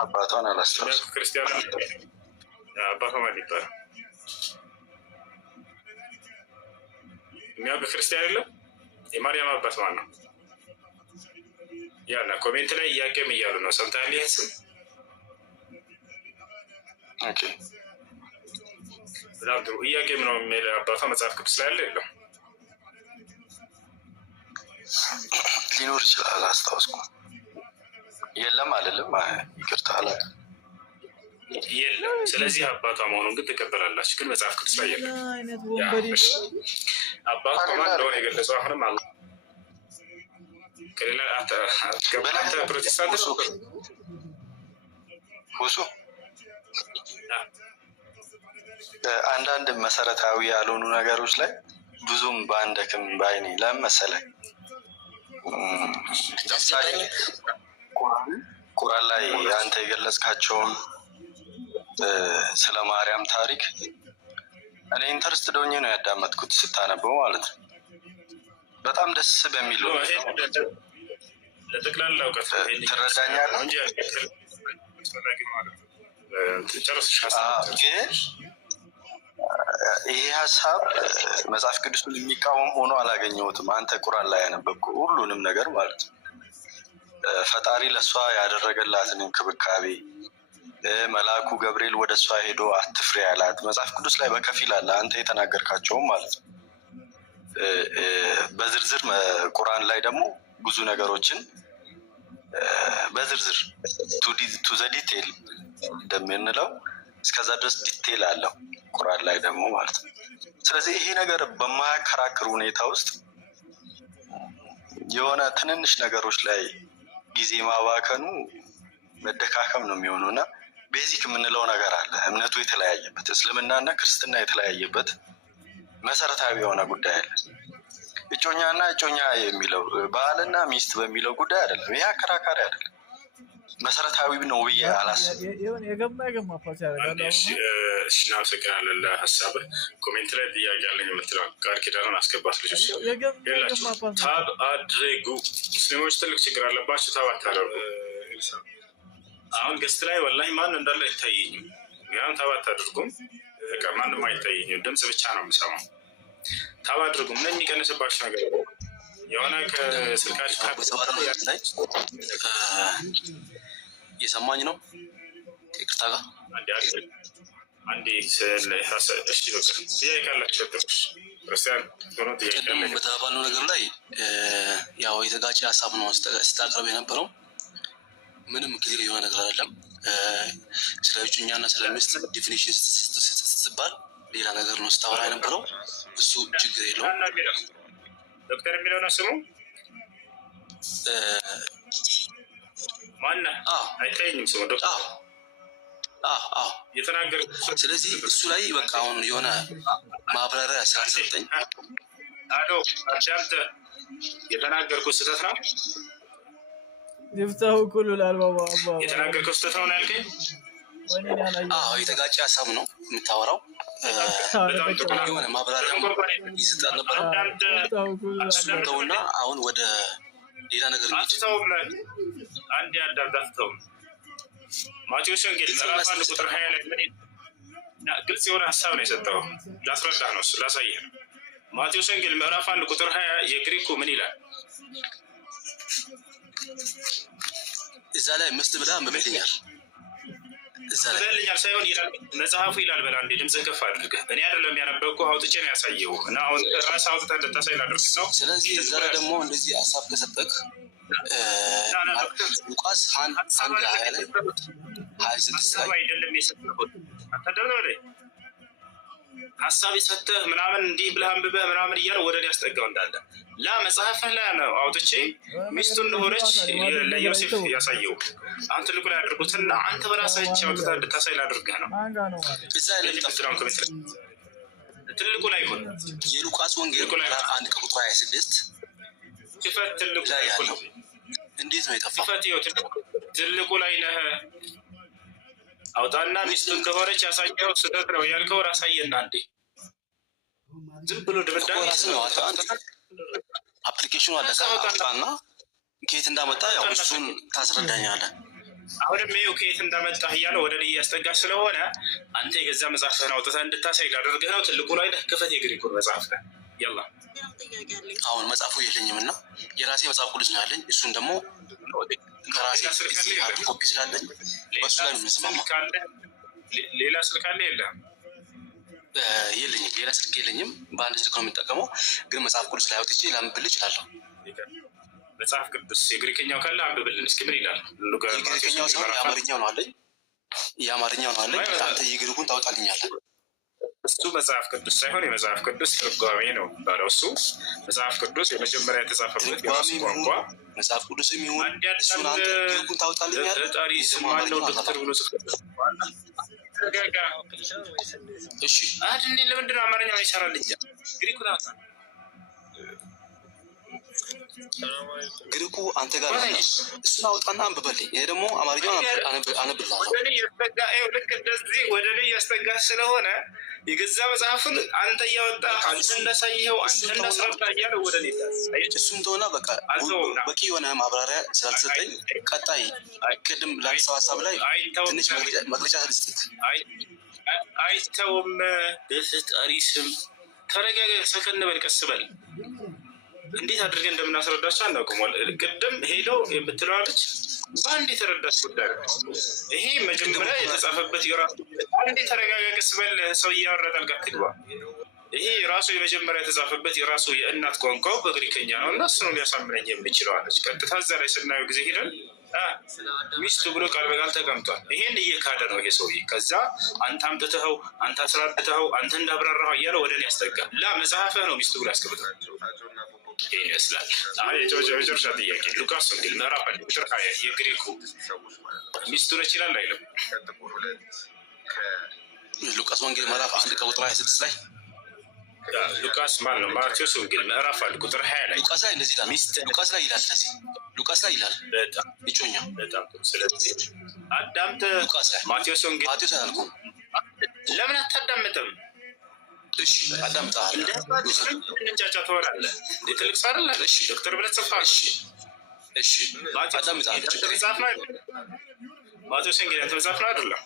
አባቷን አላስታውስም። ክርስቲያን አባቷ ማን ይባላል? የሚያውቅ ክርስቲያን የለም? የማርያም አባት ማን ነው? ያና ኮሜንት ላይ እያቄም እያሉ ነው። ሰምተሃል? ይህ ስም በጣም ጥሩ እያቄም ነው የሚል አባቷ መጽሐፍ ቅዱስ ላይ አለ የለም? ሊኖር ይችላል፣ አላስታውስኩም። የለም አይደለም፣ ይቅርታ አላውቅም። የለም። ስለዚህ አባቷ መሆኑን ግን ትቀበላላችሁ። ግን መጽሐፍ ቅዱስ ላይ የለም። አባቷ ማን እንደሆነ የገለጸው አሁንም አለ። ከሌላ ፕሮቴስታንት ሁሱ አንዳንድ መሰረታዊ ያልሆኑ ነገሮች ላይ ብዙም በአንደክም በአይኔ ለምን መሰለህ? ለምሳሌ ቁርአን ላይ አንተ የገለጽካቸውን ስለ ማርያም ታሪክ እኔ ኢንተረስትድ ሆኜ ነው ያዳመጥኩት ስታነበው ማለት ነው። በጣም ደስ በሚል ለጠቅላላ እውቀት ትረዳኛለህ እንጂ ግን ይሄ ሀሳብ መጽሐፍ ቅዱስን የሚቃወም ሆኖ አላገኘሁትም። አንተ ቁርአን ላይ ያነበብኩ ሁሉንም ነገር ማለት ነው። ፈጣሪ ለእሷ ያደረገላትን እንክብካቤ መልአኩ ገብርኤል ወደ እሷ ሄዶ አትፍሬ ያላት መጽሐፍ ቅዱስ ላይ በከፊል አለ። አንተ የተናገርካቸውም ማለት ነው። በዝርዝር ቁርአን ላይ ደግሞ ብዙ ነገሮችን በዝርዝር ቱ ዘ ዲቴል እንደምንለው እስከዛ ድረስ ዲቴል አለው ቁርአን ላይ ደግሞ ማለት ነው። ስለዚህ ይሄ ነገር በማያከራክር ሁኔታ ውስጥ የሆነ ትንንሽ ነገሮች ላይ ጊዜ ማባከኑ መደካከም ነው የሚሆነው እና ቤዚክ የምንለው ነገር አለ። እምነቱ የተለያየበት እስልምናና ክርስትና የተለያየበት መሰረታዊ የሆነ ጉዳይ አለ። እጮኛና እጮኛ የሚለው ባልና ሚስት በሚለው ጉዳይ አይደለም። ይሄ አከራካሪ አይደለም፣ መሰረታዊ ነው ብዬ አላስብም። እናመሰግናለን ለሀሳብህ። ኮሜንት ላይ ጥያቄ ያለኝ የምትለው ቃል ኪዳኑን አስገባት። ልጆች የላችሁ ታብ አድርጉ። ሙስሊሞች ትልቅ ችግር አለባቸው። ታብ አታደርጉ። አሁን ገስት ላይ ወላሂ ማን እንዳለ አይታየኝም። ያም ታብ አታደርጉም። ማንም አይታየኝም። ድምፅ ብቻ ነው የምሰማው። ታብ አድርጉ። ምን የሚቀንስባቸው ነገር የሆነ ከስልካችን ላይ እየሰማኝ ነው። ይቅርታ ጋር አንዴ እሺ ጥያቄ ካላችሁ ክርስቲያን ቅድም በተባባልነው ነገር ላይ ያው የተጋጨ ሀሳብ ነው ስታቀርብ የነበረው። ምንም ክሊር የሆነ ነገር አይደለም። ስለ እጮኛና ስለ ሚስት ዲፊኒሽን ስትባል ሌላ ነገር ነው ስታወራ የነበረው። እሱ ችግር የለውም። ዶክተር የሚለው ነው ስሙ ማነው? አይታየኝም ስሙ ዶክተር የተናገር። ስለዚህ እሱ ላይ በቃ አሁን የሆነ ማብራሪያ ስላልሰጠኝ አዳምጥ። የተናገርኩት ስህተት ነው። ይፍታው ኩሉ ለአልባባ የተናገርኩት ስህተት ነው ያልከኝ? የተጋጨ ሀሳብ ነው የምታወራው። የሆነ ማብራሪያ ይሰጣል ነበር። እሱን ተውና አሁን ወደ ሌላ ነገር አትተውም። አንድ አዳምጣትተውም ማቴዎስ ወንጌል ምዕራፍ 1 ቁጥር 20 ላይ ግልጽ የሆነ ሀሳብ ነው የሰጠው። ላስረዳ ነው እሱ ላሳየህ ነው። ማቴዎስ ወንጌል ምዕራፍ 1 ቁጥር 20 የግሪኩ ምን ይላል? እዛ ላይ ምስት ብላ ምብልኛል በልኛል ሳይሆን ይላል መጽሐፉ ይላል። በላ እንዴ ድምፅህን ከፍ አድርገህ እኔ አይደለም ያነበብኩህ አውጥቼ ነው ያሳየው እና አሁን ራስ አውጥተህ እንድታሳይ ላድርግ ነው። ስለዚህ እዛ ላይ ደግሞ እንደዚህ ሀሳብ ከሰጠህ ሉቃስ 1:20 ላይ 26 ላይ አይደለም የሰጠሁት አታደርግ ነው ሀሳብ የሰጠህ ምናምን እንዲህ ብለህ አንብበህ ምናምን እያለ ወደ እኔ ያስጠጋው እንዳለ መጽሐፍህ ላይ ነው አውጥቼ ሚስቱ እንደሆነች ለዮሴፍ ያሳየው። አንተ ትልቁ ላይ አድርጉትና አንተ በራስህ እጅ አውጥተህ እንድታሳይ ላድርግህ ነው። ትልቁ ላይ ሆነ የሉቃስ ወንጌል ምዕራፍ 1 ቁጥር 26 ክፈት። ትልቁ ላይ ያለው እንዴት ነው የጠፋው? ትልቁ ላይ ነህ አውጣና ሚስቱ እንደሆነች ያሳየው ስህተት ነው ያልከው አሳየና እንዴ ዝም ብሎ ድብዳቤ ነው። አፕሊኬሽኑ አለ ካውጣና ከየት እንዳመጣ ያው እሱን ታስረዳኛለህ። አሁንም ይኸው ከየት እንዳመጣህ እያለ ወደ እኔ እያስጠጋህ ስለሆነ አንተ የገዛ መጽሐፍህን አውጥተህ እንድታሳይ ላደርግህ ነው። ትልቁ ላይ ነህ ክፈት የግሪኩን መጽሐፍ ነህ። ያላ አሁን መጽሐፉ የለኝም እና የራሴ መጽሐፍ ቅዱስ ነው ያለኝ። እሱን ደግሞ ከራሴ ሃርድ ኮፒ ስላለኝ በሱ ላይ ነው የምንስማማው። ሌላ ስልክ አለ የለህም? የለኝም፣ ሌላ ስልክ የለኝም። በአንድ ስልክ ነው የምንጠቀመው። ግን መጽሐፍ ቅዱስ ላይ አውጥቼ ላንብብልህ እችላለሁ። መጽሐፍ ቅዱስ የግሪከኛው ካለ አንብብልን እስኪ ምን ይላል? የግሪከኛው ሳይሆን የአማርኛው ነው አለኝ። የአማርኛው ነው አለኝ። አንተ የግሪኩን ታወጣልኛለህ። እሱ መጽሐፍ ቅዱስ ሳይሆን የመጽሐፍ ቅዱስ ትርጓሜ ነው ባለው። እሱ መጽሐፍ ቅዱስ የመጀመሪያ የተጻፈበት የራሱ ቋንቋ መጽሐፍ ቅዱስ የሚሆን እሱን አንተ ግሪኩን ታወጣልኛለህ። ጠሪ ስማለው ዶክተር ብሎ ጽፎ እሺ አድኔ ለምንድን ነው አማርኛውን ይሰራልኝ? ግሪኩን አውጣ። ግሪኩ አንተ ጋር ነው። እሱን አውጣና አንብበልኝ። ይሄ ደግሞ አማርኛውን አነብልሃለሁ። ልክ እንደዚህ ወደ እኔ እያስጠጋህ ስለሆነ የገዛ መጽሐፍን አንተ እያወጣ አንተ እንዳሳየኸው አንተ እንዳስረዳ እያለ ወደ እኔ እሱን ተሆና በቃ በቂ የሆነ ማብራሪያ ስላልሰጠኝ ቀጣይ ቅድም ላነሳው ሀሳብ ላይ ትንሽ መግለጫ ልስጥህ። አይተውም። በፈጣሪ ስም ተረጋጋ፣ ሰከን በል፣ ቀስ በል። እንዴት አድርገን እንደምናስረዳቸው አናውቅም። ቅድም ሄደው የምትለዋለች በአንድ የተረዳች ጉዳይ ይሄ መጀመሪያ የተጻፈበት የራሱ አንድ ተረጋጋ፣ ቀስ በል፣ ሰው እያወራ ጣልቃ አትግባ። ይሄ የራሱ የመጀመሪያ የተጻፈበት የራሱ የእናት ቋንቋው በግሪከኛ ነው እና እሱ ነው ሊያሳምነኝ የምችለው አለች። ቀጥታ እዛ ላይ ስናየው ጊዜ ሄደን ሚስቱ ብሎ ቃል በቃል ተቀምጧል። ይሄን እየካደ ነው ይሄ ሰውዬ። ከዛ አንተ አምጥተኸው አንተ አስራድተኸው አንተ እንዳብራራኸው እያለ ወደ እኔ ያስጠጋል። መጽሐፍህ ነው ሚስቱ ብሎ ያስቀምጣል። ይህን ይመስላል። የመጨረሻ ጥያቄ ሉቃስ ወንጌል ምዕራፍ 1 ቁጥር 20 የግሪኩ ሚስቱ ነች ይላል አይልም? ሉቃስ ወንጌል ምዕራፍ 1 ቁጥር 26 ላይ ሉቃስ ማለት ነው። ማቴዎስ ወንጌል ምዕራፍ 1 ቁጥር 20 ላይ ሉቃስ ላይ እንደዚህ ይላል። ሉቃስ ላይ ይላል። ስለዚህ ሉቃስ ላይ ይላል። በጣም ይጮኛ በጣም ስለዚህ አዳምጥ። ሉቃስ ላይ ማቴዎስ ወንጌል ማቴዎስ አላልኩም። ለምን አታዳምጥም? እሺ አዳምጣለሁ። እንጫጫ ትሆናለህ። ትልቅ ሰው አይደለህ? እሺ ዶክተር ብለህ ጽፈሃል። እሺ አዳምጣለሁ። መጽሐፍ ነው ማቴዎስ ወንጌል ያንተ መጽሐፍ ነው አይደለም?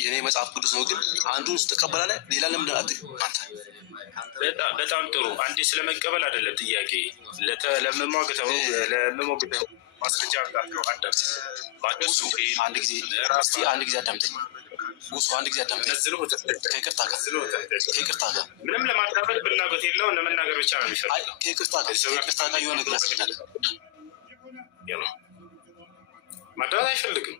የኔ መጽሐፍ ቅዱስ ነው። ግን አንዱን ውስጥ ተቀበላለህ፣ ሌላ ለምን አንተ በጣም ጥሩ። አንዴ ስለመቀበል አይደለም ጥያቄ ለምሟገተው ማስረጃ አላቸው። ባደሱ አንድ ጊዜ አዳምጠኝ ውሱ አንድ ጊዜ አዳምጠኝ። ከይቅርታ ጋር ምንም ለማዳመጥ ፍላጎት የለው ለመናገር ብቻ ነው የሚፈልገው። ከይቅርታ ጋር የሆነ ነገር ያስፈልጋል። ማዳመጥ አይፈልግም።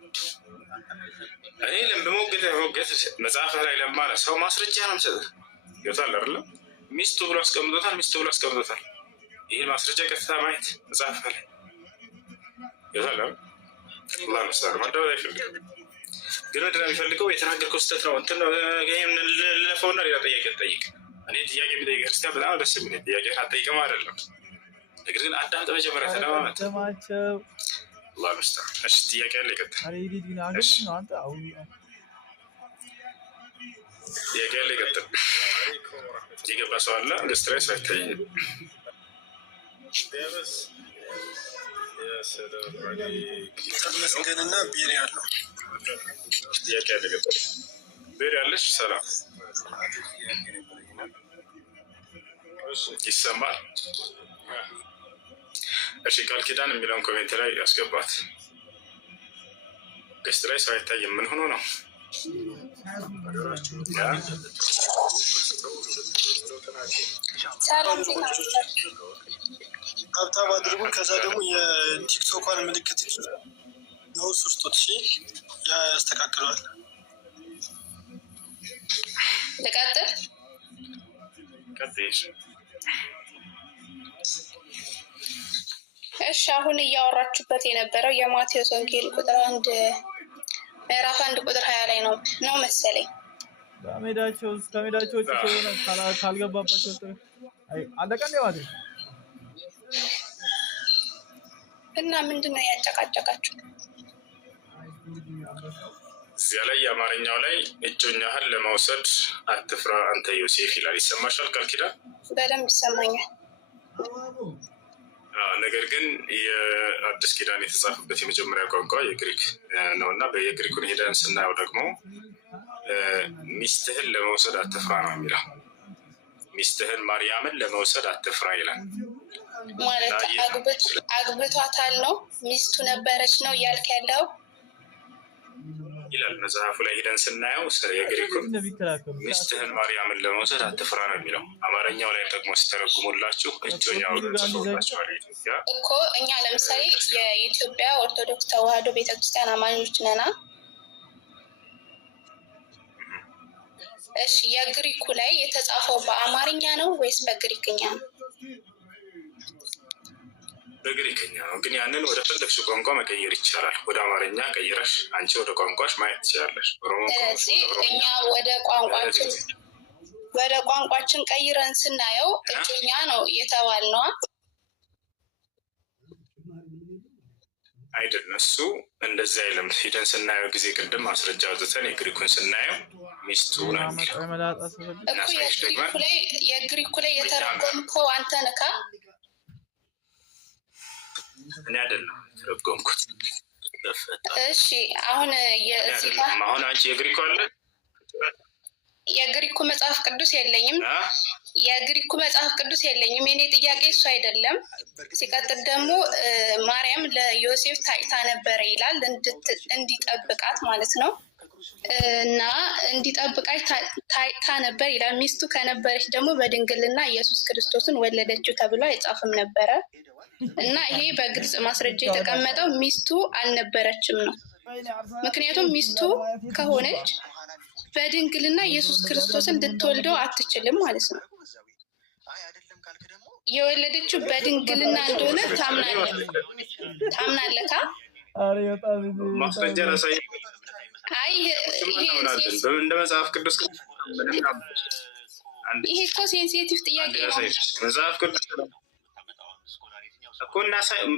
እኔ ለምሞገት መጽሐፍ ላይ ለማለ ሰው ማስረጃ ነው የምሰጥህ። ይወታል አይደለ? ሚስቱ ብሎ አስቀምጦታል። ይህን ማስረጃ ቀጥታ ማየት መጽሐፍ ላይ ይወታል አይደል? አላህ መስላል ማዳመጥ አይፈልግም። ግን ምንድን ነው የሚፈልገው? የተናገርከው ስህተት ነው እንትን ይህም ልለፈውና ሌላ ጥያቄ ልጠይቅ። እኔ ጥያቄ የሚጠይቅ ክርስቲያን በጣም ደስ የሚል ጥያቄ አጠይቅም አይደለም። ነገር ግን አዳምጥ መጀመሪያ ተለማመጥ። አላህ መስላል። እሺ ጥያቄ ያለ ይቀጥል። ጥያቄ ያለ ይቀጥል። የገባ ሰው አለ? ስትሬስ አይታየኝም። ተመስገንና ቤሪ ያለው ጥያቄ ያለ ይቀጥል። ቤሪ ያለሽ ሰላም ይሰማል? እሺ ቃል ኪዳን የሚለውን ኮሜንት ላይ ያስገባት። ገስት ላይ ሰው አይታይም። ምን ሆኖ ነው? ሀብታም አድርጉ። ከዛ ደግሞ የቲክቶኳን ምልክት ነውስ ውስጦት ያ ያስተካክለዋል። ልቀጥል? እሺ አሁን እያወራችሁበት የነበረው የማቴዎስ ወንጌል ቁጥር 1 ምዕራፍ 1 ቁጥር 20 ላይ ነው መሰለኝ። ከሜዳቸው ካልገባባቸው አለቀ ማለት ነው። እና ምንድን ነው ያጨቃጨቃችሁ? እዚያ ላይ የአማርኛው ላይ እጮኛህን ለመውሰድ አትፍራ አንተ ዮሴፍ ይላል። ይሰማሻል? ቃል ኪዳን በደንብ ይሰማኛል። ነገር ግን የአዲስ ኪዳን የተጻፈበት የመጀመሪያ ቋንቋ የግሪክ ነው እና የግሪኩን ሄደን ስናየው ደግሞ ሚስትህን ለመውሰድ አትፍራ ነው የሚለው። ሚስትህን ማርያምን ለመውሰድ አትፍራ ይላል። ማለት አግብቷታል ነው? ሚስቱ ነበረች ነው እያልክ ያለው ይላል መጽሐፉ ላይ ሄደን ስናየው የግሪኩን ሚስትህን ማርያምን ለመውሰድ አትፍራ ነው የሚለው። አማርኛው ላይ ደግሞ ሲተረጉሙላችሁ እጮኛው ጽፎላችኋል። ኢትዮጵያ እኮ እኛ ለምሳሌ የኢትዮጵያ ኦርቶዶክስ ተዋህዶ ቤተክርስቲያን አማኞች ነና። እሺ የግሪኩ ላይ የተጻፈው በአማርኛ ነው ወይስ በግሪክኛ ነው? በግሪክኛ ነው። ግን ያንን ወደ ፈለግሽው ቋንቋ መቀየር ይቻላል። ወደ አማርኛ ቀይረሽ አንቺ ወደ ቋንቋሽ ማየት ትችላለሽ። እኛ ወደ ቋንቋችን ቀይረን ስናየው እጮኛ ነው የተባልነዋ አይደለም። እሱ እንደዚህ አይልም። ሂደን ስናየው ጊዜ ቅድም ማስረጃ አውጥተን የግሪኩን ስናየው ሚስቱ ነው እኮ የግሪኩ ላይ የተረጎምከው አንተ ነካ። እኔ አይደለም ተረጎምኩት። እሺ አሁን አሁን አንቺ የግሪኩ አለ? የግሪኩ መጽሐፍ ቅዱስ የለኝም። የኔ ጥያቄ እሱ አይደለም። ሲቀጥል ደግሞ ማርያም ለዮሴፍ ታይታ ነበረ ይላል፣ እንዲጠብቃት ማለት ነው። እና እንዲጠብቃት ታይታ ነበር ይላል። ሚስቱ ከነበረች ደግሞ በድንግልና ኢየሱስ ክርስቶስን ወለደችው ተብሎ አይጻፍም ነበረ። እና ይሄ በግልጽ ማስረጃ የተቀመጠው ሚስቱ አልነበረችም ነው። ምክንያቱም ሚስቱ ከሆነች በድንግልና ኢየሱስ ክርስቶስን ልትወልደው አትችልም ማለት ነው። የወለደችው በድንግልና እንደሆነ ታምናለካ? ማስረጃ ራሳይ እንደ መጽሐፍ ቅዱስ ይሄ እኮ ሴንሲቲቭ ጥያቄ ነው። መጽሐፍ ቅዱስ እኮ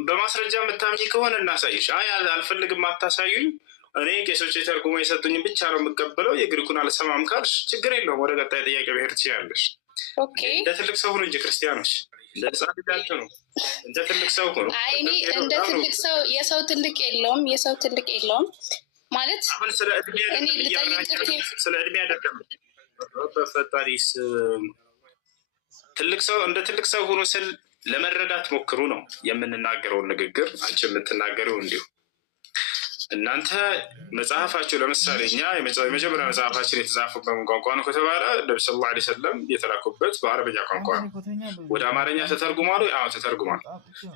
በማስረጃ የምታምኚ ከሆነ እናሳይሽ። አልፈልግም አታሳዩኝ፣ እኔ ቄሶች የተርጉሞ የሰጡኝ ብቻ ነው የምቀበለው፣ የግሪኩን አልሰማም ካልሽ ችግር የለውም። ወደ ቀጣይ ጥያቄ ብሄር ትችላለሽ። እንደ ትልቅ ሰው ሁኑ እንጂ ክርስቲያኖች እንደ ህፃን ልጅ ነው። እንደ ትልቅ ሰው ሁኑ። እኔ እንደ ትልቅ ሰው የሰው ትልቅ የለውም ማለት አሁን ስለ እድሜ አይደለም። በፈጣሪስ ትልቅ ሰው እንደ ትልቅ ሰው ሆኖ ስል ለመረዳት ሞክሩ ነው የምንናገረውን ንግግር። አንቺ የምትናገረው እንዲሁ እናንተ መጽሐፋችሁ ለምሳሌ እኛ የመጀመሪያ መጽሐፋችን የተጻፈበት ቋንቋ ነው ከተባለ ነብዩ ሰለላሁ ዐለይሂ ወሰለም የተላኩበት በአረብኛ ቋንቋ ነው። ወደ አማርኛ ተተርጉሟል? አዎ ተተርጉሟል።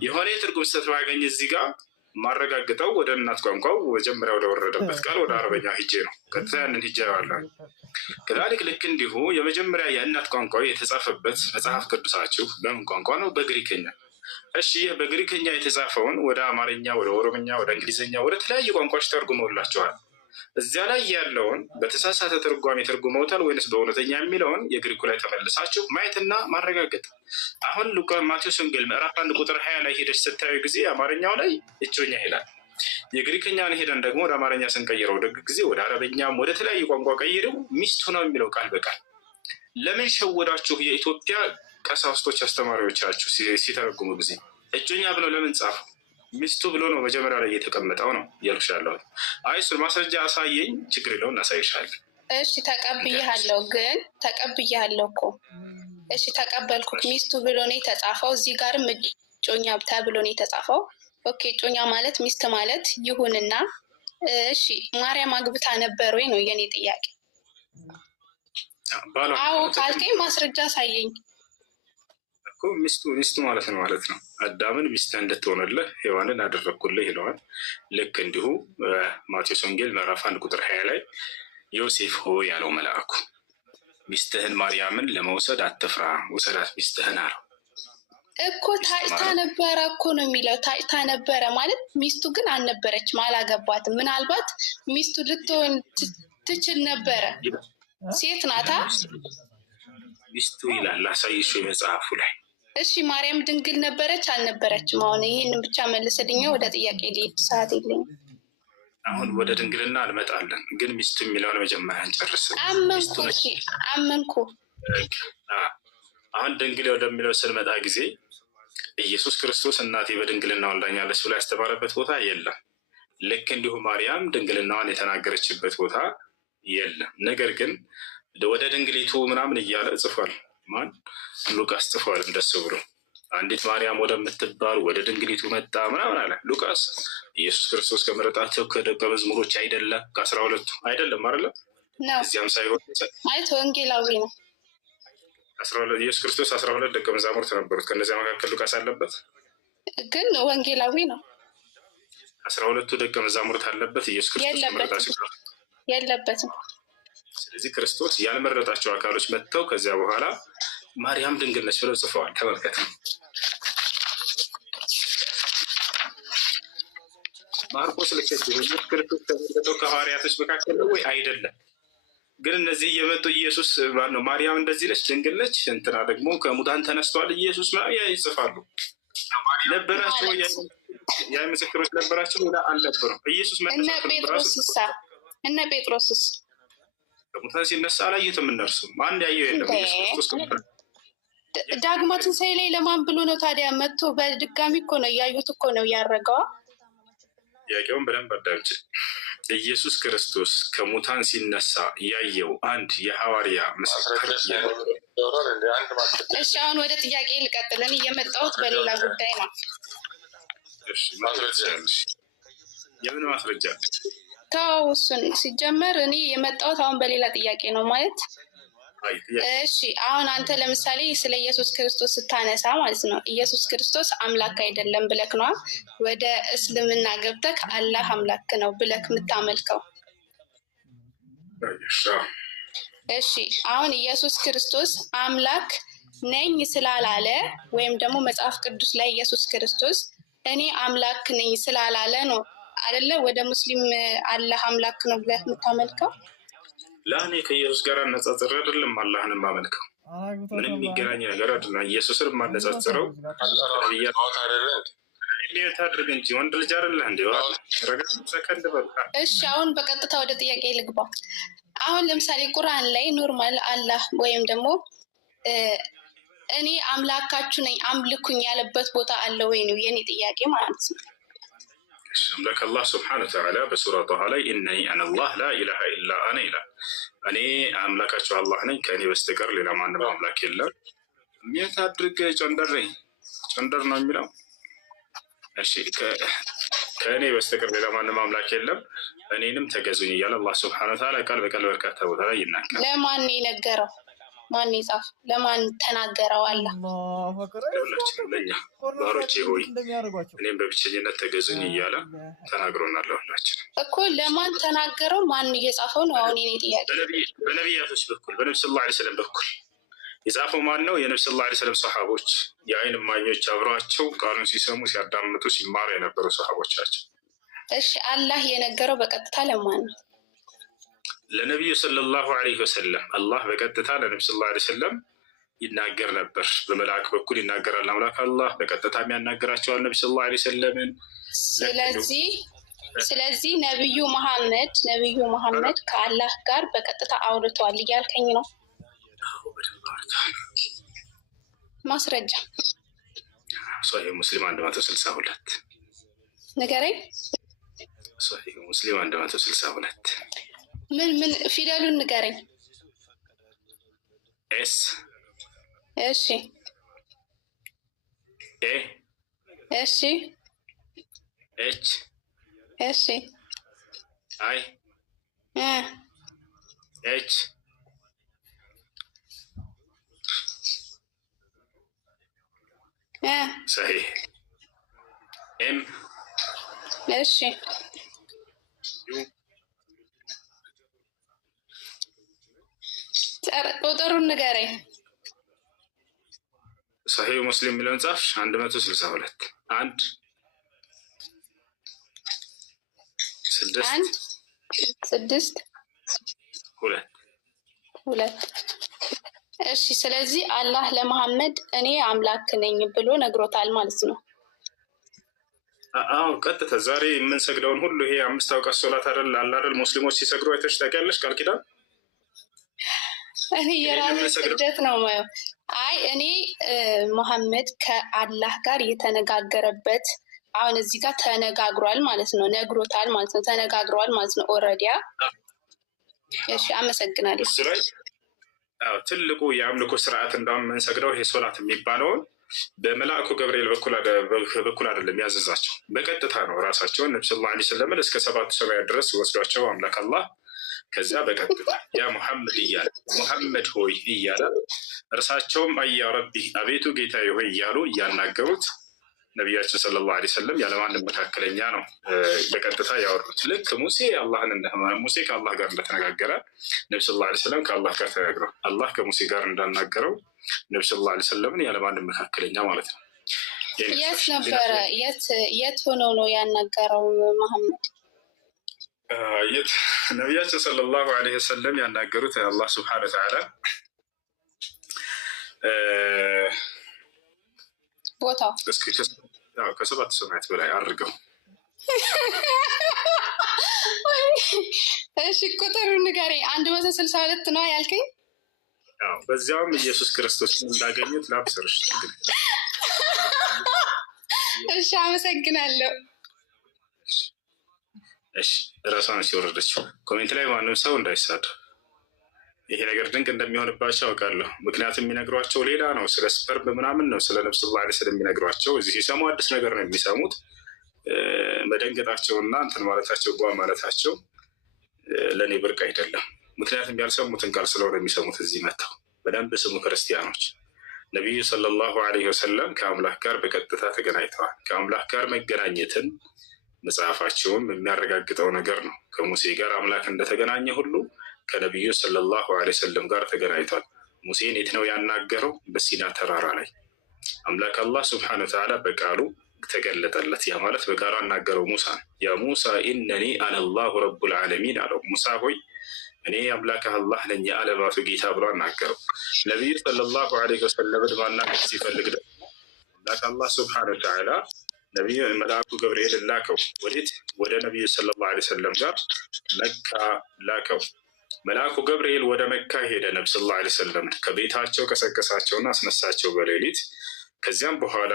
የሆነ የትርጉም ስህተት ባገኝ እዚህ ጋር ማረጋግጠው ወደ እናት ቋንቋው መጀመሪያ ወደ ወረደበት ቃል ወደ አረበኛ ሂጄ ነው። ቀጥታ ያንን ሂጄ ያዋለ ከዛሊክ ልክ እንዲሁ የመጀመሪያ የእናት ቋንቋው የተጻፈበት መጽሐፍ ቅዱሳችሁ በምን ቋንቋ ነው? በግሪክኛ። እሺ በግሪክኛ የተጻፈውን ወደ አማርኛ፣ ወደ ኦሮምኛ፣ ወደ እንግሊዝኛ፣ ወደ ተለያዩ ቋንቋዎች ተርጉመውላቸዋል። እዚያ ላይ ያለውን በተሳሳተ ትርጓሜ ተርጉመውታል ወይንስ በእውነተኛ የሚለውን የግሪኩ ላይ ተመልሳችሁ ማየትና ማረጋገጥ። አሁን ማቴዎስ ወንጌል ምዕራፍ 1 ቁጥር 20 ላይ ሄደች ስታዩ ጊዜ አማርኛው ላይ እጮኛ ይላል። የግሪክኛን ሄደን ደግሞ ወደ አማርኛ ስንቀይረው ደግ ጊዜ ወደ አረበኛም ወደ ተለያዩ ቋንቋ ቀይረው ሚስቱ ነው የሚለው ቃል በቃል። ለምን ሸወዳችሁ? የኢትዮጵያ ቀሳውስቶች አስተማሪዎቻችሁ ሲተረጉሙ ጊዜ እጮኛ ብለው ለምን ጻፉ? ሚስቱ ብሎ ነው መጀመሪያ ላይ እየተቀመጠው ነው እያልኩሽ ያለሁት። አይ እሱን ማስረጃ አሳየኝ፣ ችግር የለውም እናሳይሻለን። እሺ ተቀብያለሁ፣ ግን ተቀብያለሁ እኮ እሺ ተቀበልኩት። ሚስቱ ብሎ ነው የተጻፈው፣ እዚህ ጋርም እጮኛ ተብሎ ነው የተጻፈው። ኦኬ እጮኛ ማለት ሚስት ማለት ይሁንና፣ እሺ ማርያም አግብታ ነበር ወይ ነው የኔ ጥያቄ። አዎ ካልከኝ ማስረጃ አሳየኝ እኮ። ሚስቱ ማለት ነው አዳምን ሚስትህ እንድትሆንልህ ሔዋንን አደረግኩልህ ይለዋል። ልክ እንዲሁ ማቴዎስ ወንጌል ምዕራፍ 1 ቁጥር 20 ላይ ዮሴፍ ሆይ ያለው መልአኩ ሚስትህን ማርያምን ለመውሰድ አትፍራ፣ ውሰዳት ሚስትህን አለው እኮ። ታጭታ ነበረ እኮ ነው የሚለው። ታጭታ ነበረ ማለት ሚስቱ ግን አልነበረችም፣ አላገባትም። ምናልባት ሚስቱ ልትሆን ትችል ነበረ። ሴት ናታ ሚስቱ ይላል። አሳይሽ መጽሐፉ ላይ። እሺ ማርያም ድንግል ነበረች አልነበረችም? አሁን ይህንን ብቻ መልስልኝ፣ ወደ ጥያቄ ልሄድ፣ ሰዓት የለኝም። አሁን ወደ ድንግልና እንመጣለን፣ ግን ሚስቱ የሚለውን መጀመሪያ እንጨርስ። አመንኩ። አሁን ድንግል ወደሚለው ስንመጣ ጊዜ ኢየሱስ ክርስቶስ እናቴ በድንግልና ወልዳኛለች ብሎ ያስተማረበት ቦታ የለም። ልክ እንዲሁ ማርያም ድንግልናዋን የተናገረችበት ቦታ የለም። ነገር ግን ወደ ድንግሊቱ ምናምን እያለ ጽፏል። ማን? ሉቃስ ጽፏል። እንደሱ ብሎ አንዲት ማርያም ወደምትባል ወደ ድንግሊቱ መጣ ምናምን አለ ሉቃስ። ኢየሱስ ክርስቶስ ከመረጣቸው ከደቀ መዝሙሮች አይደለም፣ ከ12 አይደለም አይደለም። እዚያም ሳይሆን ማለት ወንጌላዊ ነው። ኢየሱስ ክርስቶስ 12 ደቀ መዛሙርት ነበሩት። ከነዚያ መካከል ሉቃስ አለበት፣ ግን ወንጌላዊ ነው። 12ቱ ደቀ መዛሙርት አለበት። ኢየሱስ ክርስቶስ ከመረጣቸው የለበትም። ስለዚህ ክርስቶስ ያልመረጣቸው አካሎች መጥተው ከዚያ በኋላ ማርያም ድንግል ነች ብለው ጽፈዋል። ተመልከት። ማርቆስ ልክ ኢየሱስ ክርስቶስ ተመረጠው ከሐዋርያቶች መካከል ነው ወይ? አይደለም። ግን እነዚህ እየመጡ ኢየሱስ ማነው ማርያም እንደዚህ ነች ድንግል ነች እንትና ደግሞ ከሙታን ተነስተዋል ኢየሱስ ማለት ይጽፋሉ። ነበራቸው ያ ምስክሮች ነበራቸው ወላ አልነበረም? ኢየሱስ እነ ጴጥሮስስ ከሙታን ሲነሳ አላየትም። እነርሱ አንድ ያየው የለም። ኢየሱስ ክርስቶስ ዳግማ ትንሣኤ ላይ ለማን ብሎ ነው ታዲያ መጥቶ? በድጋሚ እኮ ነው እያዩት እኮ ነው ያረገዋ። ጥያቄውን በደንብ አዳምጪ። ኢየሱስ ክርስቶስ ከሙታን ሲነሳ ያየው አንድ የሐዋርያ ምስክር እሺ አሁን ወደ ጥያቄ ልቀጥል። እኔ የመጣሁት በሌላ ጉዳይ ነው። የምን ማስረጃ? ተው እሱን። ሲጀመር እኔ የመጣሁት አሁን በሌላ ጥያቄ ነው ማለት። እሺ አሁን አንተ ለምሳሌ ስለ ኢየሱስ ክርስቶስ ስታነሳ ማለት ነው ኢየሱስ ክርስቶስ አምላክ አይደለም ብለክ ነው ወደ እስልምና ገብተክ አላህ አምላክ ነው ብለክ የምታመልከው። እሺ አሁን ኢየሱስ ክርስቶስ አምላክ ነኝ ስላላለ ወይም ደግሞ መጽሐፍ ቅዱስ ላይ ኢየሱስ ክርስቶስ እኔ አምላክ ነኝ ስላላለ ነው አይደለ ወደ ሙስሊም አላህ አምላክ ነው ብለህ የምታመልከው? ለእኔ ከኢየሱስ ጋር አነጻጽሬ አይደለም አላህን የማመልከው። ምንም የሚገናኝ ነገር አይደለም። ኢየሱስን የማነጻጽረው ታድርግ እንጂ ወንድ ልጅ አይደለ እንዲ ረገጥ ሰከንድ በቃ። እሺ አሁን በቀጥታ ወደ ጥያቄ ልግባ። አሁን ለምሳሌ ቁርአን ላይ ኖርማል አላህ ወይም ደግሞ እኔ አምላካችሁ ነኝ አምልኩኝ ያለበት ቦታ አለ ወይ ነው የኔ ጥያቄ ማለት ነው። አምላክ አላህ ስብሐነ ወተዓላ በሱራ ጣሃ ላይ ኢነኒ አነላህ ላ ኢላሃ ኢላ አነ ይላል። እኔ አምላካችሁ አላህ ነኝ ከእኔ በስተቀር ሌላ ማንም አምላክ የለም። የት አድርግ ጨንደር ነው የሚለው። እሺ ከእኔ በስተቀር ሌላ ማንም አምላክ የለም እኔንም ተገዙኝ እያለ አላህ ስብሐነ ወተዓላ ቃል በቃል በርካታ ቦታ ላይ ይናገራል። ለማን የነገረው? ማን ይጻፍ? ለማን ተናገረው? አለ ሁላችንም ለእኛ ባሮቼ ሆይ እኔም በብቸኝነት ተገዙኝ እያለ ተናግሮናል። ሁላችን እኮ ለማን ተናገረው? ማን እየጻፈው ነው? አሁን የኔ ጥያቄ በነቢያቶች በኩል በነቢ ሰለላሁ ዐለይሂ ወሰለም በኩል የጻፈው ማን ነው? የነቢ ሰለላሁ ዐለይሂ ወሰለም ሰሃቦች፣ የአይን እማኞች፣ አብረዋቸው ቃሉን ሲሰሙ ሲያዳምጡ ሲማሩ የነበሩ ሰሃቦቻቸው። እሺ አላህ የነገረው በቀጥታ ለማን ነው? ለነቢዩ ሰለላሁ ዐለይሂ ወሰለም። አላህ በቀጥታ ለነቢ ሰለላሁ ዐለይሂ ወሰለም ይናገር ነበር። በመልአክ በኩል ይናገራል አምላክ አላህ። በቀጥታ የሚያናገራቸዋል ነቢ ሰለላሁ ዐለይሂ ወሰለምን። ስለዚህ ነቢዩ መሐመድ ከአላህ ጋር በቀጥታ አውርቷል እያልከኝ ነው? ማስረጃ ሶሒህ ሙስሊም 162 ንገረኝ። ሶሒህ ሙስሊም 162 ምን ፊደሉን ንገረኝ። ኤስ እሺ ኤ እሺ ኤች እሺ አይ ኤች ሰሒህ ኤም እሺ ቁጥሩን ንገረኝ። ሰሒህ ሙስሊም የሚለውን ጻፍ 162 1 6 2 እሺ ስለዚህ አላህ ለመሐመድ እኔ አምላክ ነኝ ብሎ ነግሮታል ማለት ነው። አዎ ቀጥታ ዛሬ የምንሰግደውን ሁሉ ይሄ 5 አውቃት ሶላት አይደል ሙስሊሞች ሲሰግዱ አይተሽ ታውቂያለሽ? ቃል ኪዳን እኔ የራሴ ስግደት ነው ማየው። አይ እኔ መሐመድ ከአላህ ጋር የተነጋገረበት አሁን እዚህ ጋር ተነጋግሯል ማለት ነው፣ ነግሮታል ማለት ነው፣ ተነጋግሯል ማለት ነው። ኦልሬዲ እሺ አመሰግናለሁ። ትልቁ የአምልኮ ስርዓት እንደውም የምንሰግደው ይሄ ሶላት የሚባለውን በመልአኩ ገብርኤል በኩል አይደለም ያዘዛቸው፣ በቀጥታ ነው። ራሳቸውን ነቢ ሰለላሁ ዐለይሂ ወሰለም እስከ 7 ሰማያት ድረስ ሲወስዷቸው አምላክ አላህ ከዚያ በቀጥታ ያ ሙሐመድ እያለ ሙሐመድ ሆይ እያለ እርሳቸውም አያ ረቢ አቤቱ ጌታዬ ሆይ እያሉ እያናገሩት ነቢያችን ሰለላሁ ዐለይሂ ወሰለም ያለማንም መካከለኛ ነው በቀጥታ ያወሩት። ልክ ሙሴ ከአላህ ጋር እንደተነጋገረ ነቢ ሰለላሁ ዐለይሂ ወሰለም ከአላህ ጋር ተነጋግረው አላህ ከሙሴ ጋር እንዳናገረው ነቢ ሰለላሁ ዐለይሂ ወሰለምን ያለማንም መካከለኛ ማለት ነው። የት ነበረ? የት ሆነው ነው ያናገረው መሐመድ? ነቢያችን ሰለላሁ ዐለይሂ ወሰለም ያናገሩት አላህ ስብሐነ ወተዓላ ቦታው እስኪ ከ7 ሰማያት በላይ አድርገው። እሺ ቁጥሩን ንገረኝ። 162 ነው ያልከኝ? በዚያውም ኢየሱስ ክርስቶስ እንዳገኙት ላብስርሽ። እሺ አመሰግናለሁ። እሺ እራሷን ሲወረደችው ኮሜንት ላይ ማንም ሰው እንዳይሳደብ። ይሄ ነገር ድንቅ እንደሚሆንባቸው አውቃለሁ። ምክንያቱም የሚነግሯቸው ሌላ ነው፣ ስለ ስፐርም ምናምን ነው፣ ስለ ነብዩ ሰለላሁ ዐለይሂ ወሰለም የሚነግሯቸው። እዚህ ሲሰሙ አዲስ ነገር ነው የሚሰሙት። መደንገጣቸውና እንትን ማለታቸው ጓ ማለታቸው ለእኔ ብርቅ አይደለም። ምክንያቱም ያልሰሙትን ቃል ስለሆነ የሚሰሙት። እዚህ መጥተው በደንብ ስሙ ክርስቲያኖች። ነቢዩ ሰለላሁ ዐለይሂ ወሰለም ከአምላክ ጋር በቀጥታ ተገናኝተዋል። ከአምላክ ጋር መገናኘትን መጽሐፋቸውም የሚያረጋግጠው ነገር ነው። ከሙሴ ጋር አምላክ እንደተገናኘ ሁሉ ከነቢዩ ሰለላሁ ዐለይሂ ወሰለም ጋር ተገናኝቷል። ሙሴን የት ነው ያናገረው? በሲና ተራራ ላይ አምላክ አላህ ስብሐነ ወተዓላ በቃሉ ተገለጠለት። ያ ማለት በቃሉ አናገረው ሙሳን። ያ ሙሳ ኢነኒ አነላሁ ረቡል ዓለሚን አለው። ሙሳ ሆይ እኔ አምላክ አላህ ነኝ የዓለማቱ ጌታ ብሎ አናገረው። ነቢዩ ሰለላሁ ዐለይሂ ወሰለምን ማናገር ሲፈልግ ደግሞ አምላክ አላህ ስብሐነ ወተዓላ ነቢዩ መልአኩ ገብርኤል ላከው። ወዴት? ወደ ነቢዩ ሰለላሁ ዐለይሂ ወሰለም ጋር መካ ላከው። መልአኩ ገብርኤል ወደ መካ ሄደ። ነቢ ሰለላሁ ዐለይሂ ወሰለም ከቤታቸው ቀሰቀሳቸውና አስነሳቸው በሌሊት። ከዚያም በኋላ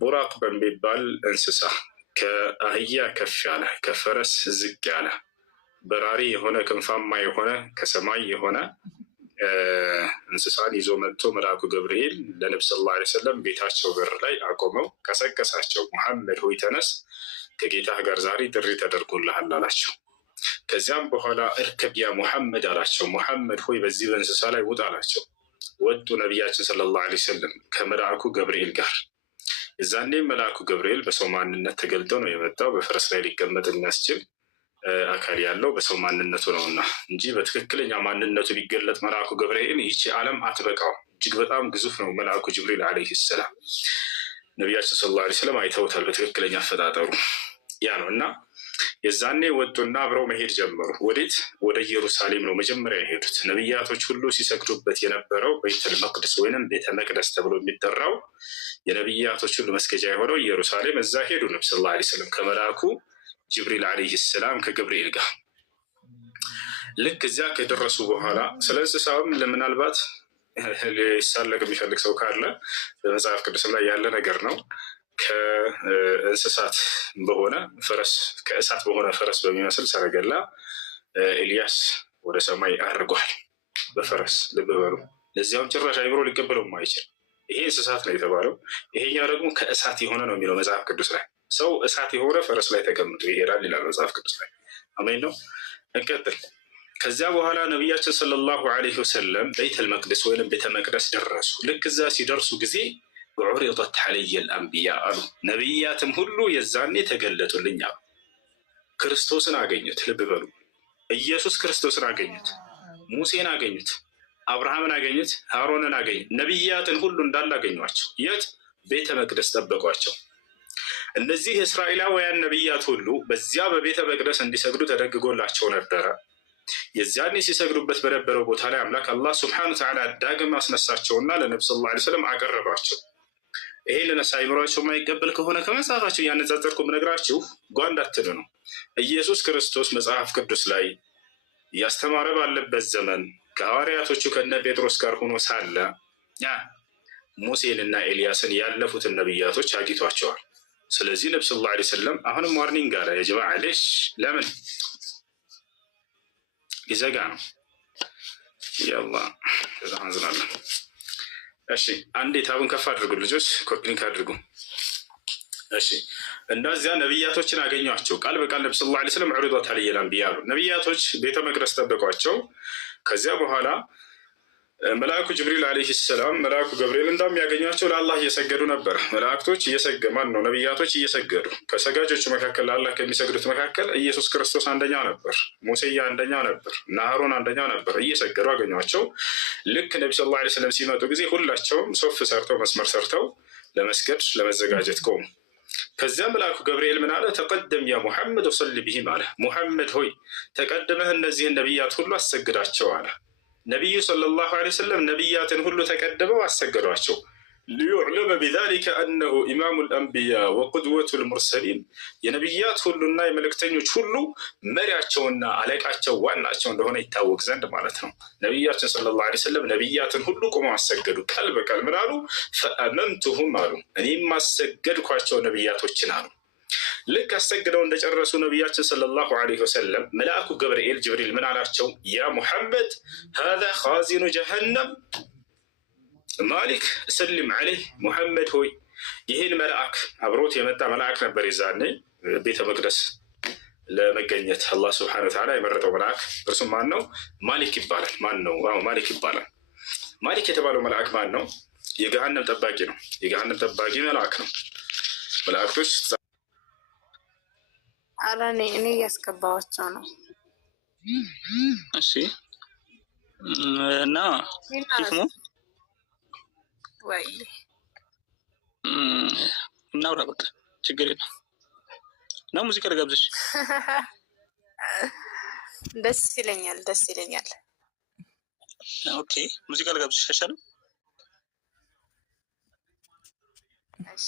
ቡራቅ በሚባል እንስሳ ከአህያ ከፍ ያለ ከፈረስ ዝቅ ያለ በራሪ የሆነ ክንፋማ የሆነ ከሰማይ የሆነ እንስሳን ይዞ መጥቶ መልአኩ ገብርኤል ለነብዩ ሰለላሁ ዐለይሂ ወሰለም ቤታቸው በር ላይ አቆመው ቀሰቀሳቸው። ሙሐመድ ሆይ ተነስ፣ ከጌታህ ጋር ዛሬ ጥሪ ተደርጎልሃል አላቸው። ከዚያም በኋላ እርከብ ያ ሙሐመድ አላቸው። ሙሐመድ ሆይ በዚህ በእንስሳ ላይ ውጣ አላቸው። ወጡ ነቢያችን ሰለላሁ ዐለይሂ ወሰለም ከመልአኩ ገብርኤል ጋር። የዛኔም መልአኩ ገብርኤል በሰው ማንነት ተገልጦ ነው የመጣው። በፈረስ ላይ ሊቀመጥ የሚያስችል አካል ያለው በሰው ማንነቱ ነውና እንጂ በትክክለኛ ማንነቱ ሊገለጥ መልአኩ ገብርኤል ይቺ ዓለም አትበቃው። እጅግ በጣም ግዙፍ ነው መልአኩ ጅብሪል ዐለይሂ ሰላም። ነቢያችን ሰለላሁ ዐለይሂ ወሰለም አይተውታል በትክክለኛ አፈጣጠሩ ያ ነው። እና የዛኔ ወጡና አብረው መሄድ ጀመሩ። ወዴት? ወደ ኢየሩሳሌም ነው መጀመሪያ የሄዱት። ነቢያቶች ሁሉ ሲሰግዱበት የነበረው ቤተል መቅደስ ወይንም ቤተ መቅደስ ተብሎ የሚጠራው የነቢያቶች ሁሉ መስገጃ የሆነው ኢየሩሳሌም፣ እዛ ሄዱ ነቢ ሰለላሁ ዐለይሂ ወሰለም ከመልአኩ ጅብሪል ዐለይሂ ሰላም ከገብርኤል ጋር። ልክ እዚያ ከደረሱ በኋላ ስለ እንስሳውም ለምናልባት ሊሳለቅ የሚፈልግ ሰው ካለ በመጽሐፍ ቅዱስም ላይ ያለ ነገር ነው። ከእንስሳት በሆነ ፈረስ ከእሳት በሆነ ፈረስ በሚመስል ሰረገላ ኤልያስ ወደ ሰማይ አድርጓል በፈረስ ልብ በሉ። ለዚያውም ጭራሽ አይምሮ ሊቀበለው ማይችል ይሄ እንስሳት ነው የተባለው። ይሄኛው ደግሞ ከእሳት የሆነ ነው የሚለው መጽሐፍ ቅዱስ ላይ። ሰው እሳት የሆነ ፈረስ ላይ ተቀምጦ ይሄዳል ይላል መጽሐፍ ቅዱስ ላይ። አሜን ነው። እንቀጥል። ከዚያ በኋላ ነቢያችን ሰለላሁ ዐለይሂ ወሰለም ቤተል መቅደስ ወይንም ቤተ መቅደስ ደረሱ። ልክ እዛ ሲደርሱ ጊዜ ዑሪደት ዐለየል አንቢያ አሉ። ነቢያትም ሁሉ የዛኔ ተገለጡልኝ አሉ። ክርስቶስን አገኙት። ልብ በሉ፣ ኢየሱስ ክርስቶስን አገኙት፣ ሙሴን አገኙት፣ አብርሃምን አገኙት፣ ሃሮንን አገኙት። ነቢያትን ሁሉ እንዳላገኟቸው የት? ቤተ መቅደስ ጠበቋቸው። እነዚህ እስራኤላውያን ነቢያት ሁሉ በዚያ በቤተ መቅደስ እንዲሰግዱ ተደንግጎላቸው ነበረ። የዚያኔ ሲሰግዱበት በነበረው ቦታ ላይ አምላክ አላህ ሱብሓነሁ ወተዓላ ዳግም አስነሳቸውና ለነብዩ ሰለላሁ ዐለይሂ ወሰለም አቀረባቸው። ይሄ ለነሳ አይምሯቸው የማይቀበል ከሆነ ከመጽሐፋቸው እያነጻጸርኩ ብነግራችሁ ጓ እንዳትሉ ነው። ኢየሱስ ክርስቶስ መጽሐፍ ቅዱስ ላይ እያስተማረ ባለበት ዘመን ከሐዋርያቶቹ ከነ ጴጥሮስ ጋር ሆኖ ሳለ ሙሴንና ኤልያስን ያለፉትን ነቢያቶች አግኝቷቸዋል። ስለዚህ ነብዩ ሰለላሁ ዐለይሂ ወሰለም አሁንም ዋርኒንግ አለ። የጀማዓ ሌሽ ለምን ሊዘጋ ነው? ያአላህ በጣም አዝናለሁ። እሺ አንዴ ታቡን ከፍ አድርጉ ልጆች፣ ኮፒ ሊንክ አድርጉ። እሺ እንደዚያ ነቢያቶችን አገኟቸው። ቃል በቃል ነብዩ ሰለላሁ ዐለይሂ ወሰለም ዑሪደት ዐለይሂል አንቢያ አሉ። ነቢያቶች ቤተ መቅደስ ጠበቋቸው። ከዚያ በኋላ መልአኩ ጅብሪል ዐለይሂ ሰላም መልአኩ ገብርኤል እንደሚያገኟቸው ለአላህ እየሰገዱ ነበር። መላእክቶች ነቢያቶች እየሰገዱ ከሰጋጆቹ መካከል ለአላህ ከሚሰግዱት መካከል ኢየሱስ ክርስቶስ አንደኛው ነበር፣ ሙሴ አንደኛው ነበር፣ እና ሃሮን አንደኛው ነበር። እየሰገዱ አገኟቸው። ልክ ነቢ ሰለላሁ ዐለይሂ ወሰለም ሲመጡ ጊዜ ሁላቸውም ሶፍ ሰርተው መስመር ሰርተው ለመስገድ ለመዘጋጀት ቆሙ። ከዚያ መልአኩ ገብርኤል ምን አለ? ተቀደም ያ ሙሐመድ ወሰሊ ቢሂም አለ። ሙሐመድ ሆይ ተቀድመህ እነዚህን ነቢያት ሁሉ አሰግዳቸው አለ። ነቢዩ ሰለላሁ ዐለይሂ ወሰለም ነቢያትን ሁሉ ተቀድመው አሰገዷቸው። ሊዩዕለመ ቢዛሊከ አነሁ ኢማሙል አንቢያ ወቁድወቱል ሙርሰሊን የነቢያት ሁሉና የመልእክተኞች ሁሉ መሪያቸውና አለቃቸው ዋናቸው እንደሆነ ይታወቅ ዘንድ ማለት ነው። ነቢያችን ሰለላሁ ዐለይሂ ወሰለም ነቢያትን ሁሉ ቆመው አሰገዱ። ቃል በቃል ምን አሉ? ፈአመንቱሁም አሉ፣ እኔም አሰገድኳቸው ነቢያቶችን አሉ። ልክ አሰግደው እንደጨረሱ ነቢያችን ሰለላሁ ዐለይሂ ወሰለም መልአኩ ገብርኤል ጅብሪል ምን አላቸው? ያ ሙሐመድ ሃዛ ኻዚኑ ጀሀነም ማሊክ ሰልም ዐለይህ። ሙሐመድ ሆይ ይህን መልአክ አብሮት የመጣ መልአክ ነበር። የዛኔ ቤተ መቅደስ ለመገኘት አላህ ሱብሓነሁ ወተዓላ የመረጠው መልአክ እርሱም ማን ነው? ማሊክ ይባላል። ማን ነው? ማሊክ ይባላል። ማሊክ የተባለው መልአክ ማን ነው? የገሃነም ጠባቂ ነው። የገሃነም ጠባቂ መልአክ ነው። መላእክቶች አረ እኔ እያስገባኋቸው ነው። እሺ እና ሂክሙ ወይ እናውራ በቃ ችግር የለም። እና ሙዚቃ ልጋብዝሽ? ደስ ይለኛል፣ ደስ ይለኛል። ኦኬ ሙዚቃ ልጋብዝሽ አይሻልም? እሺ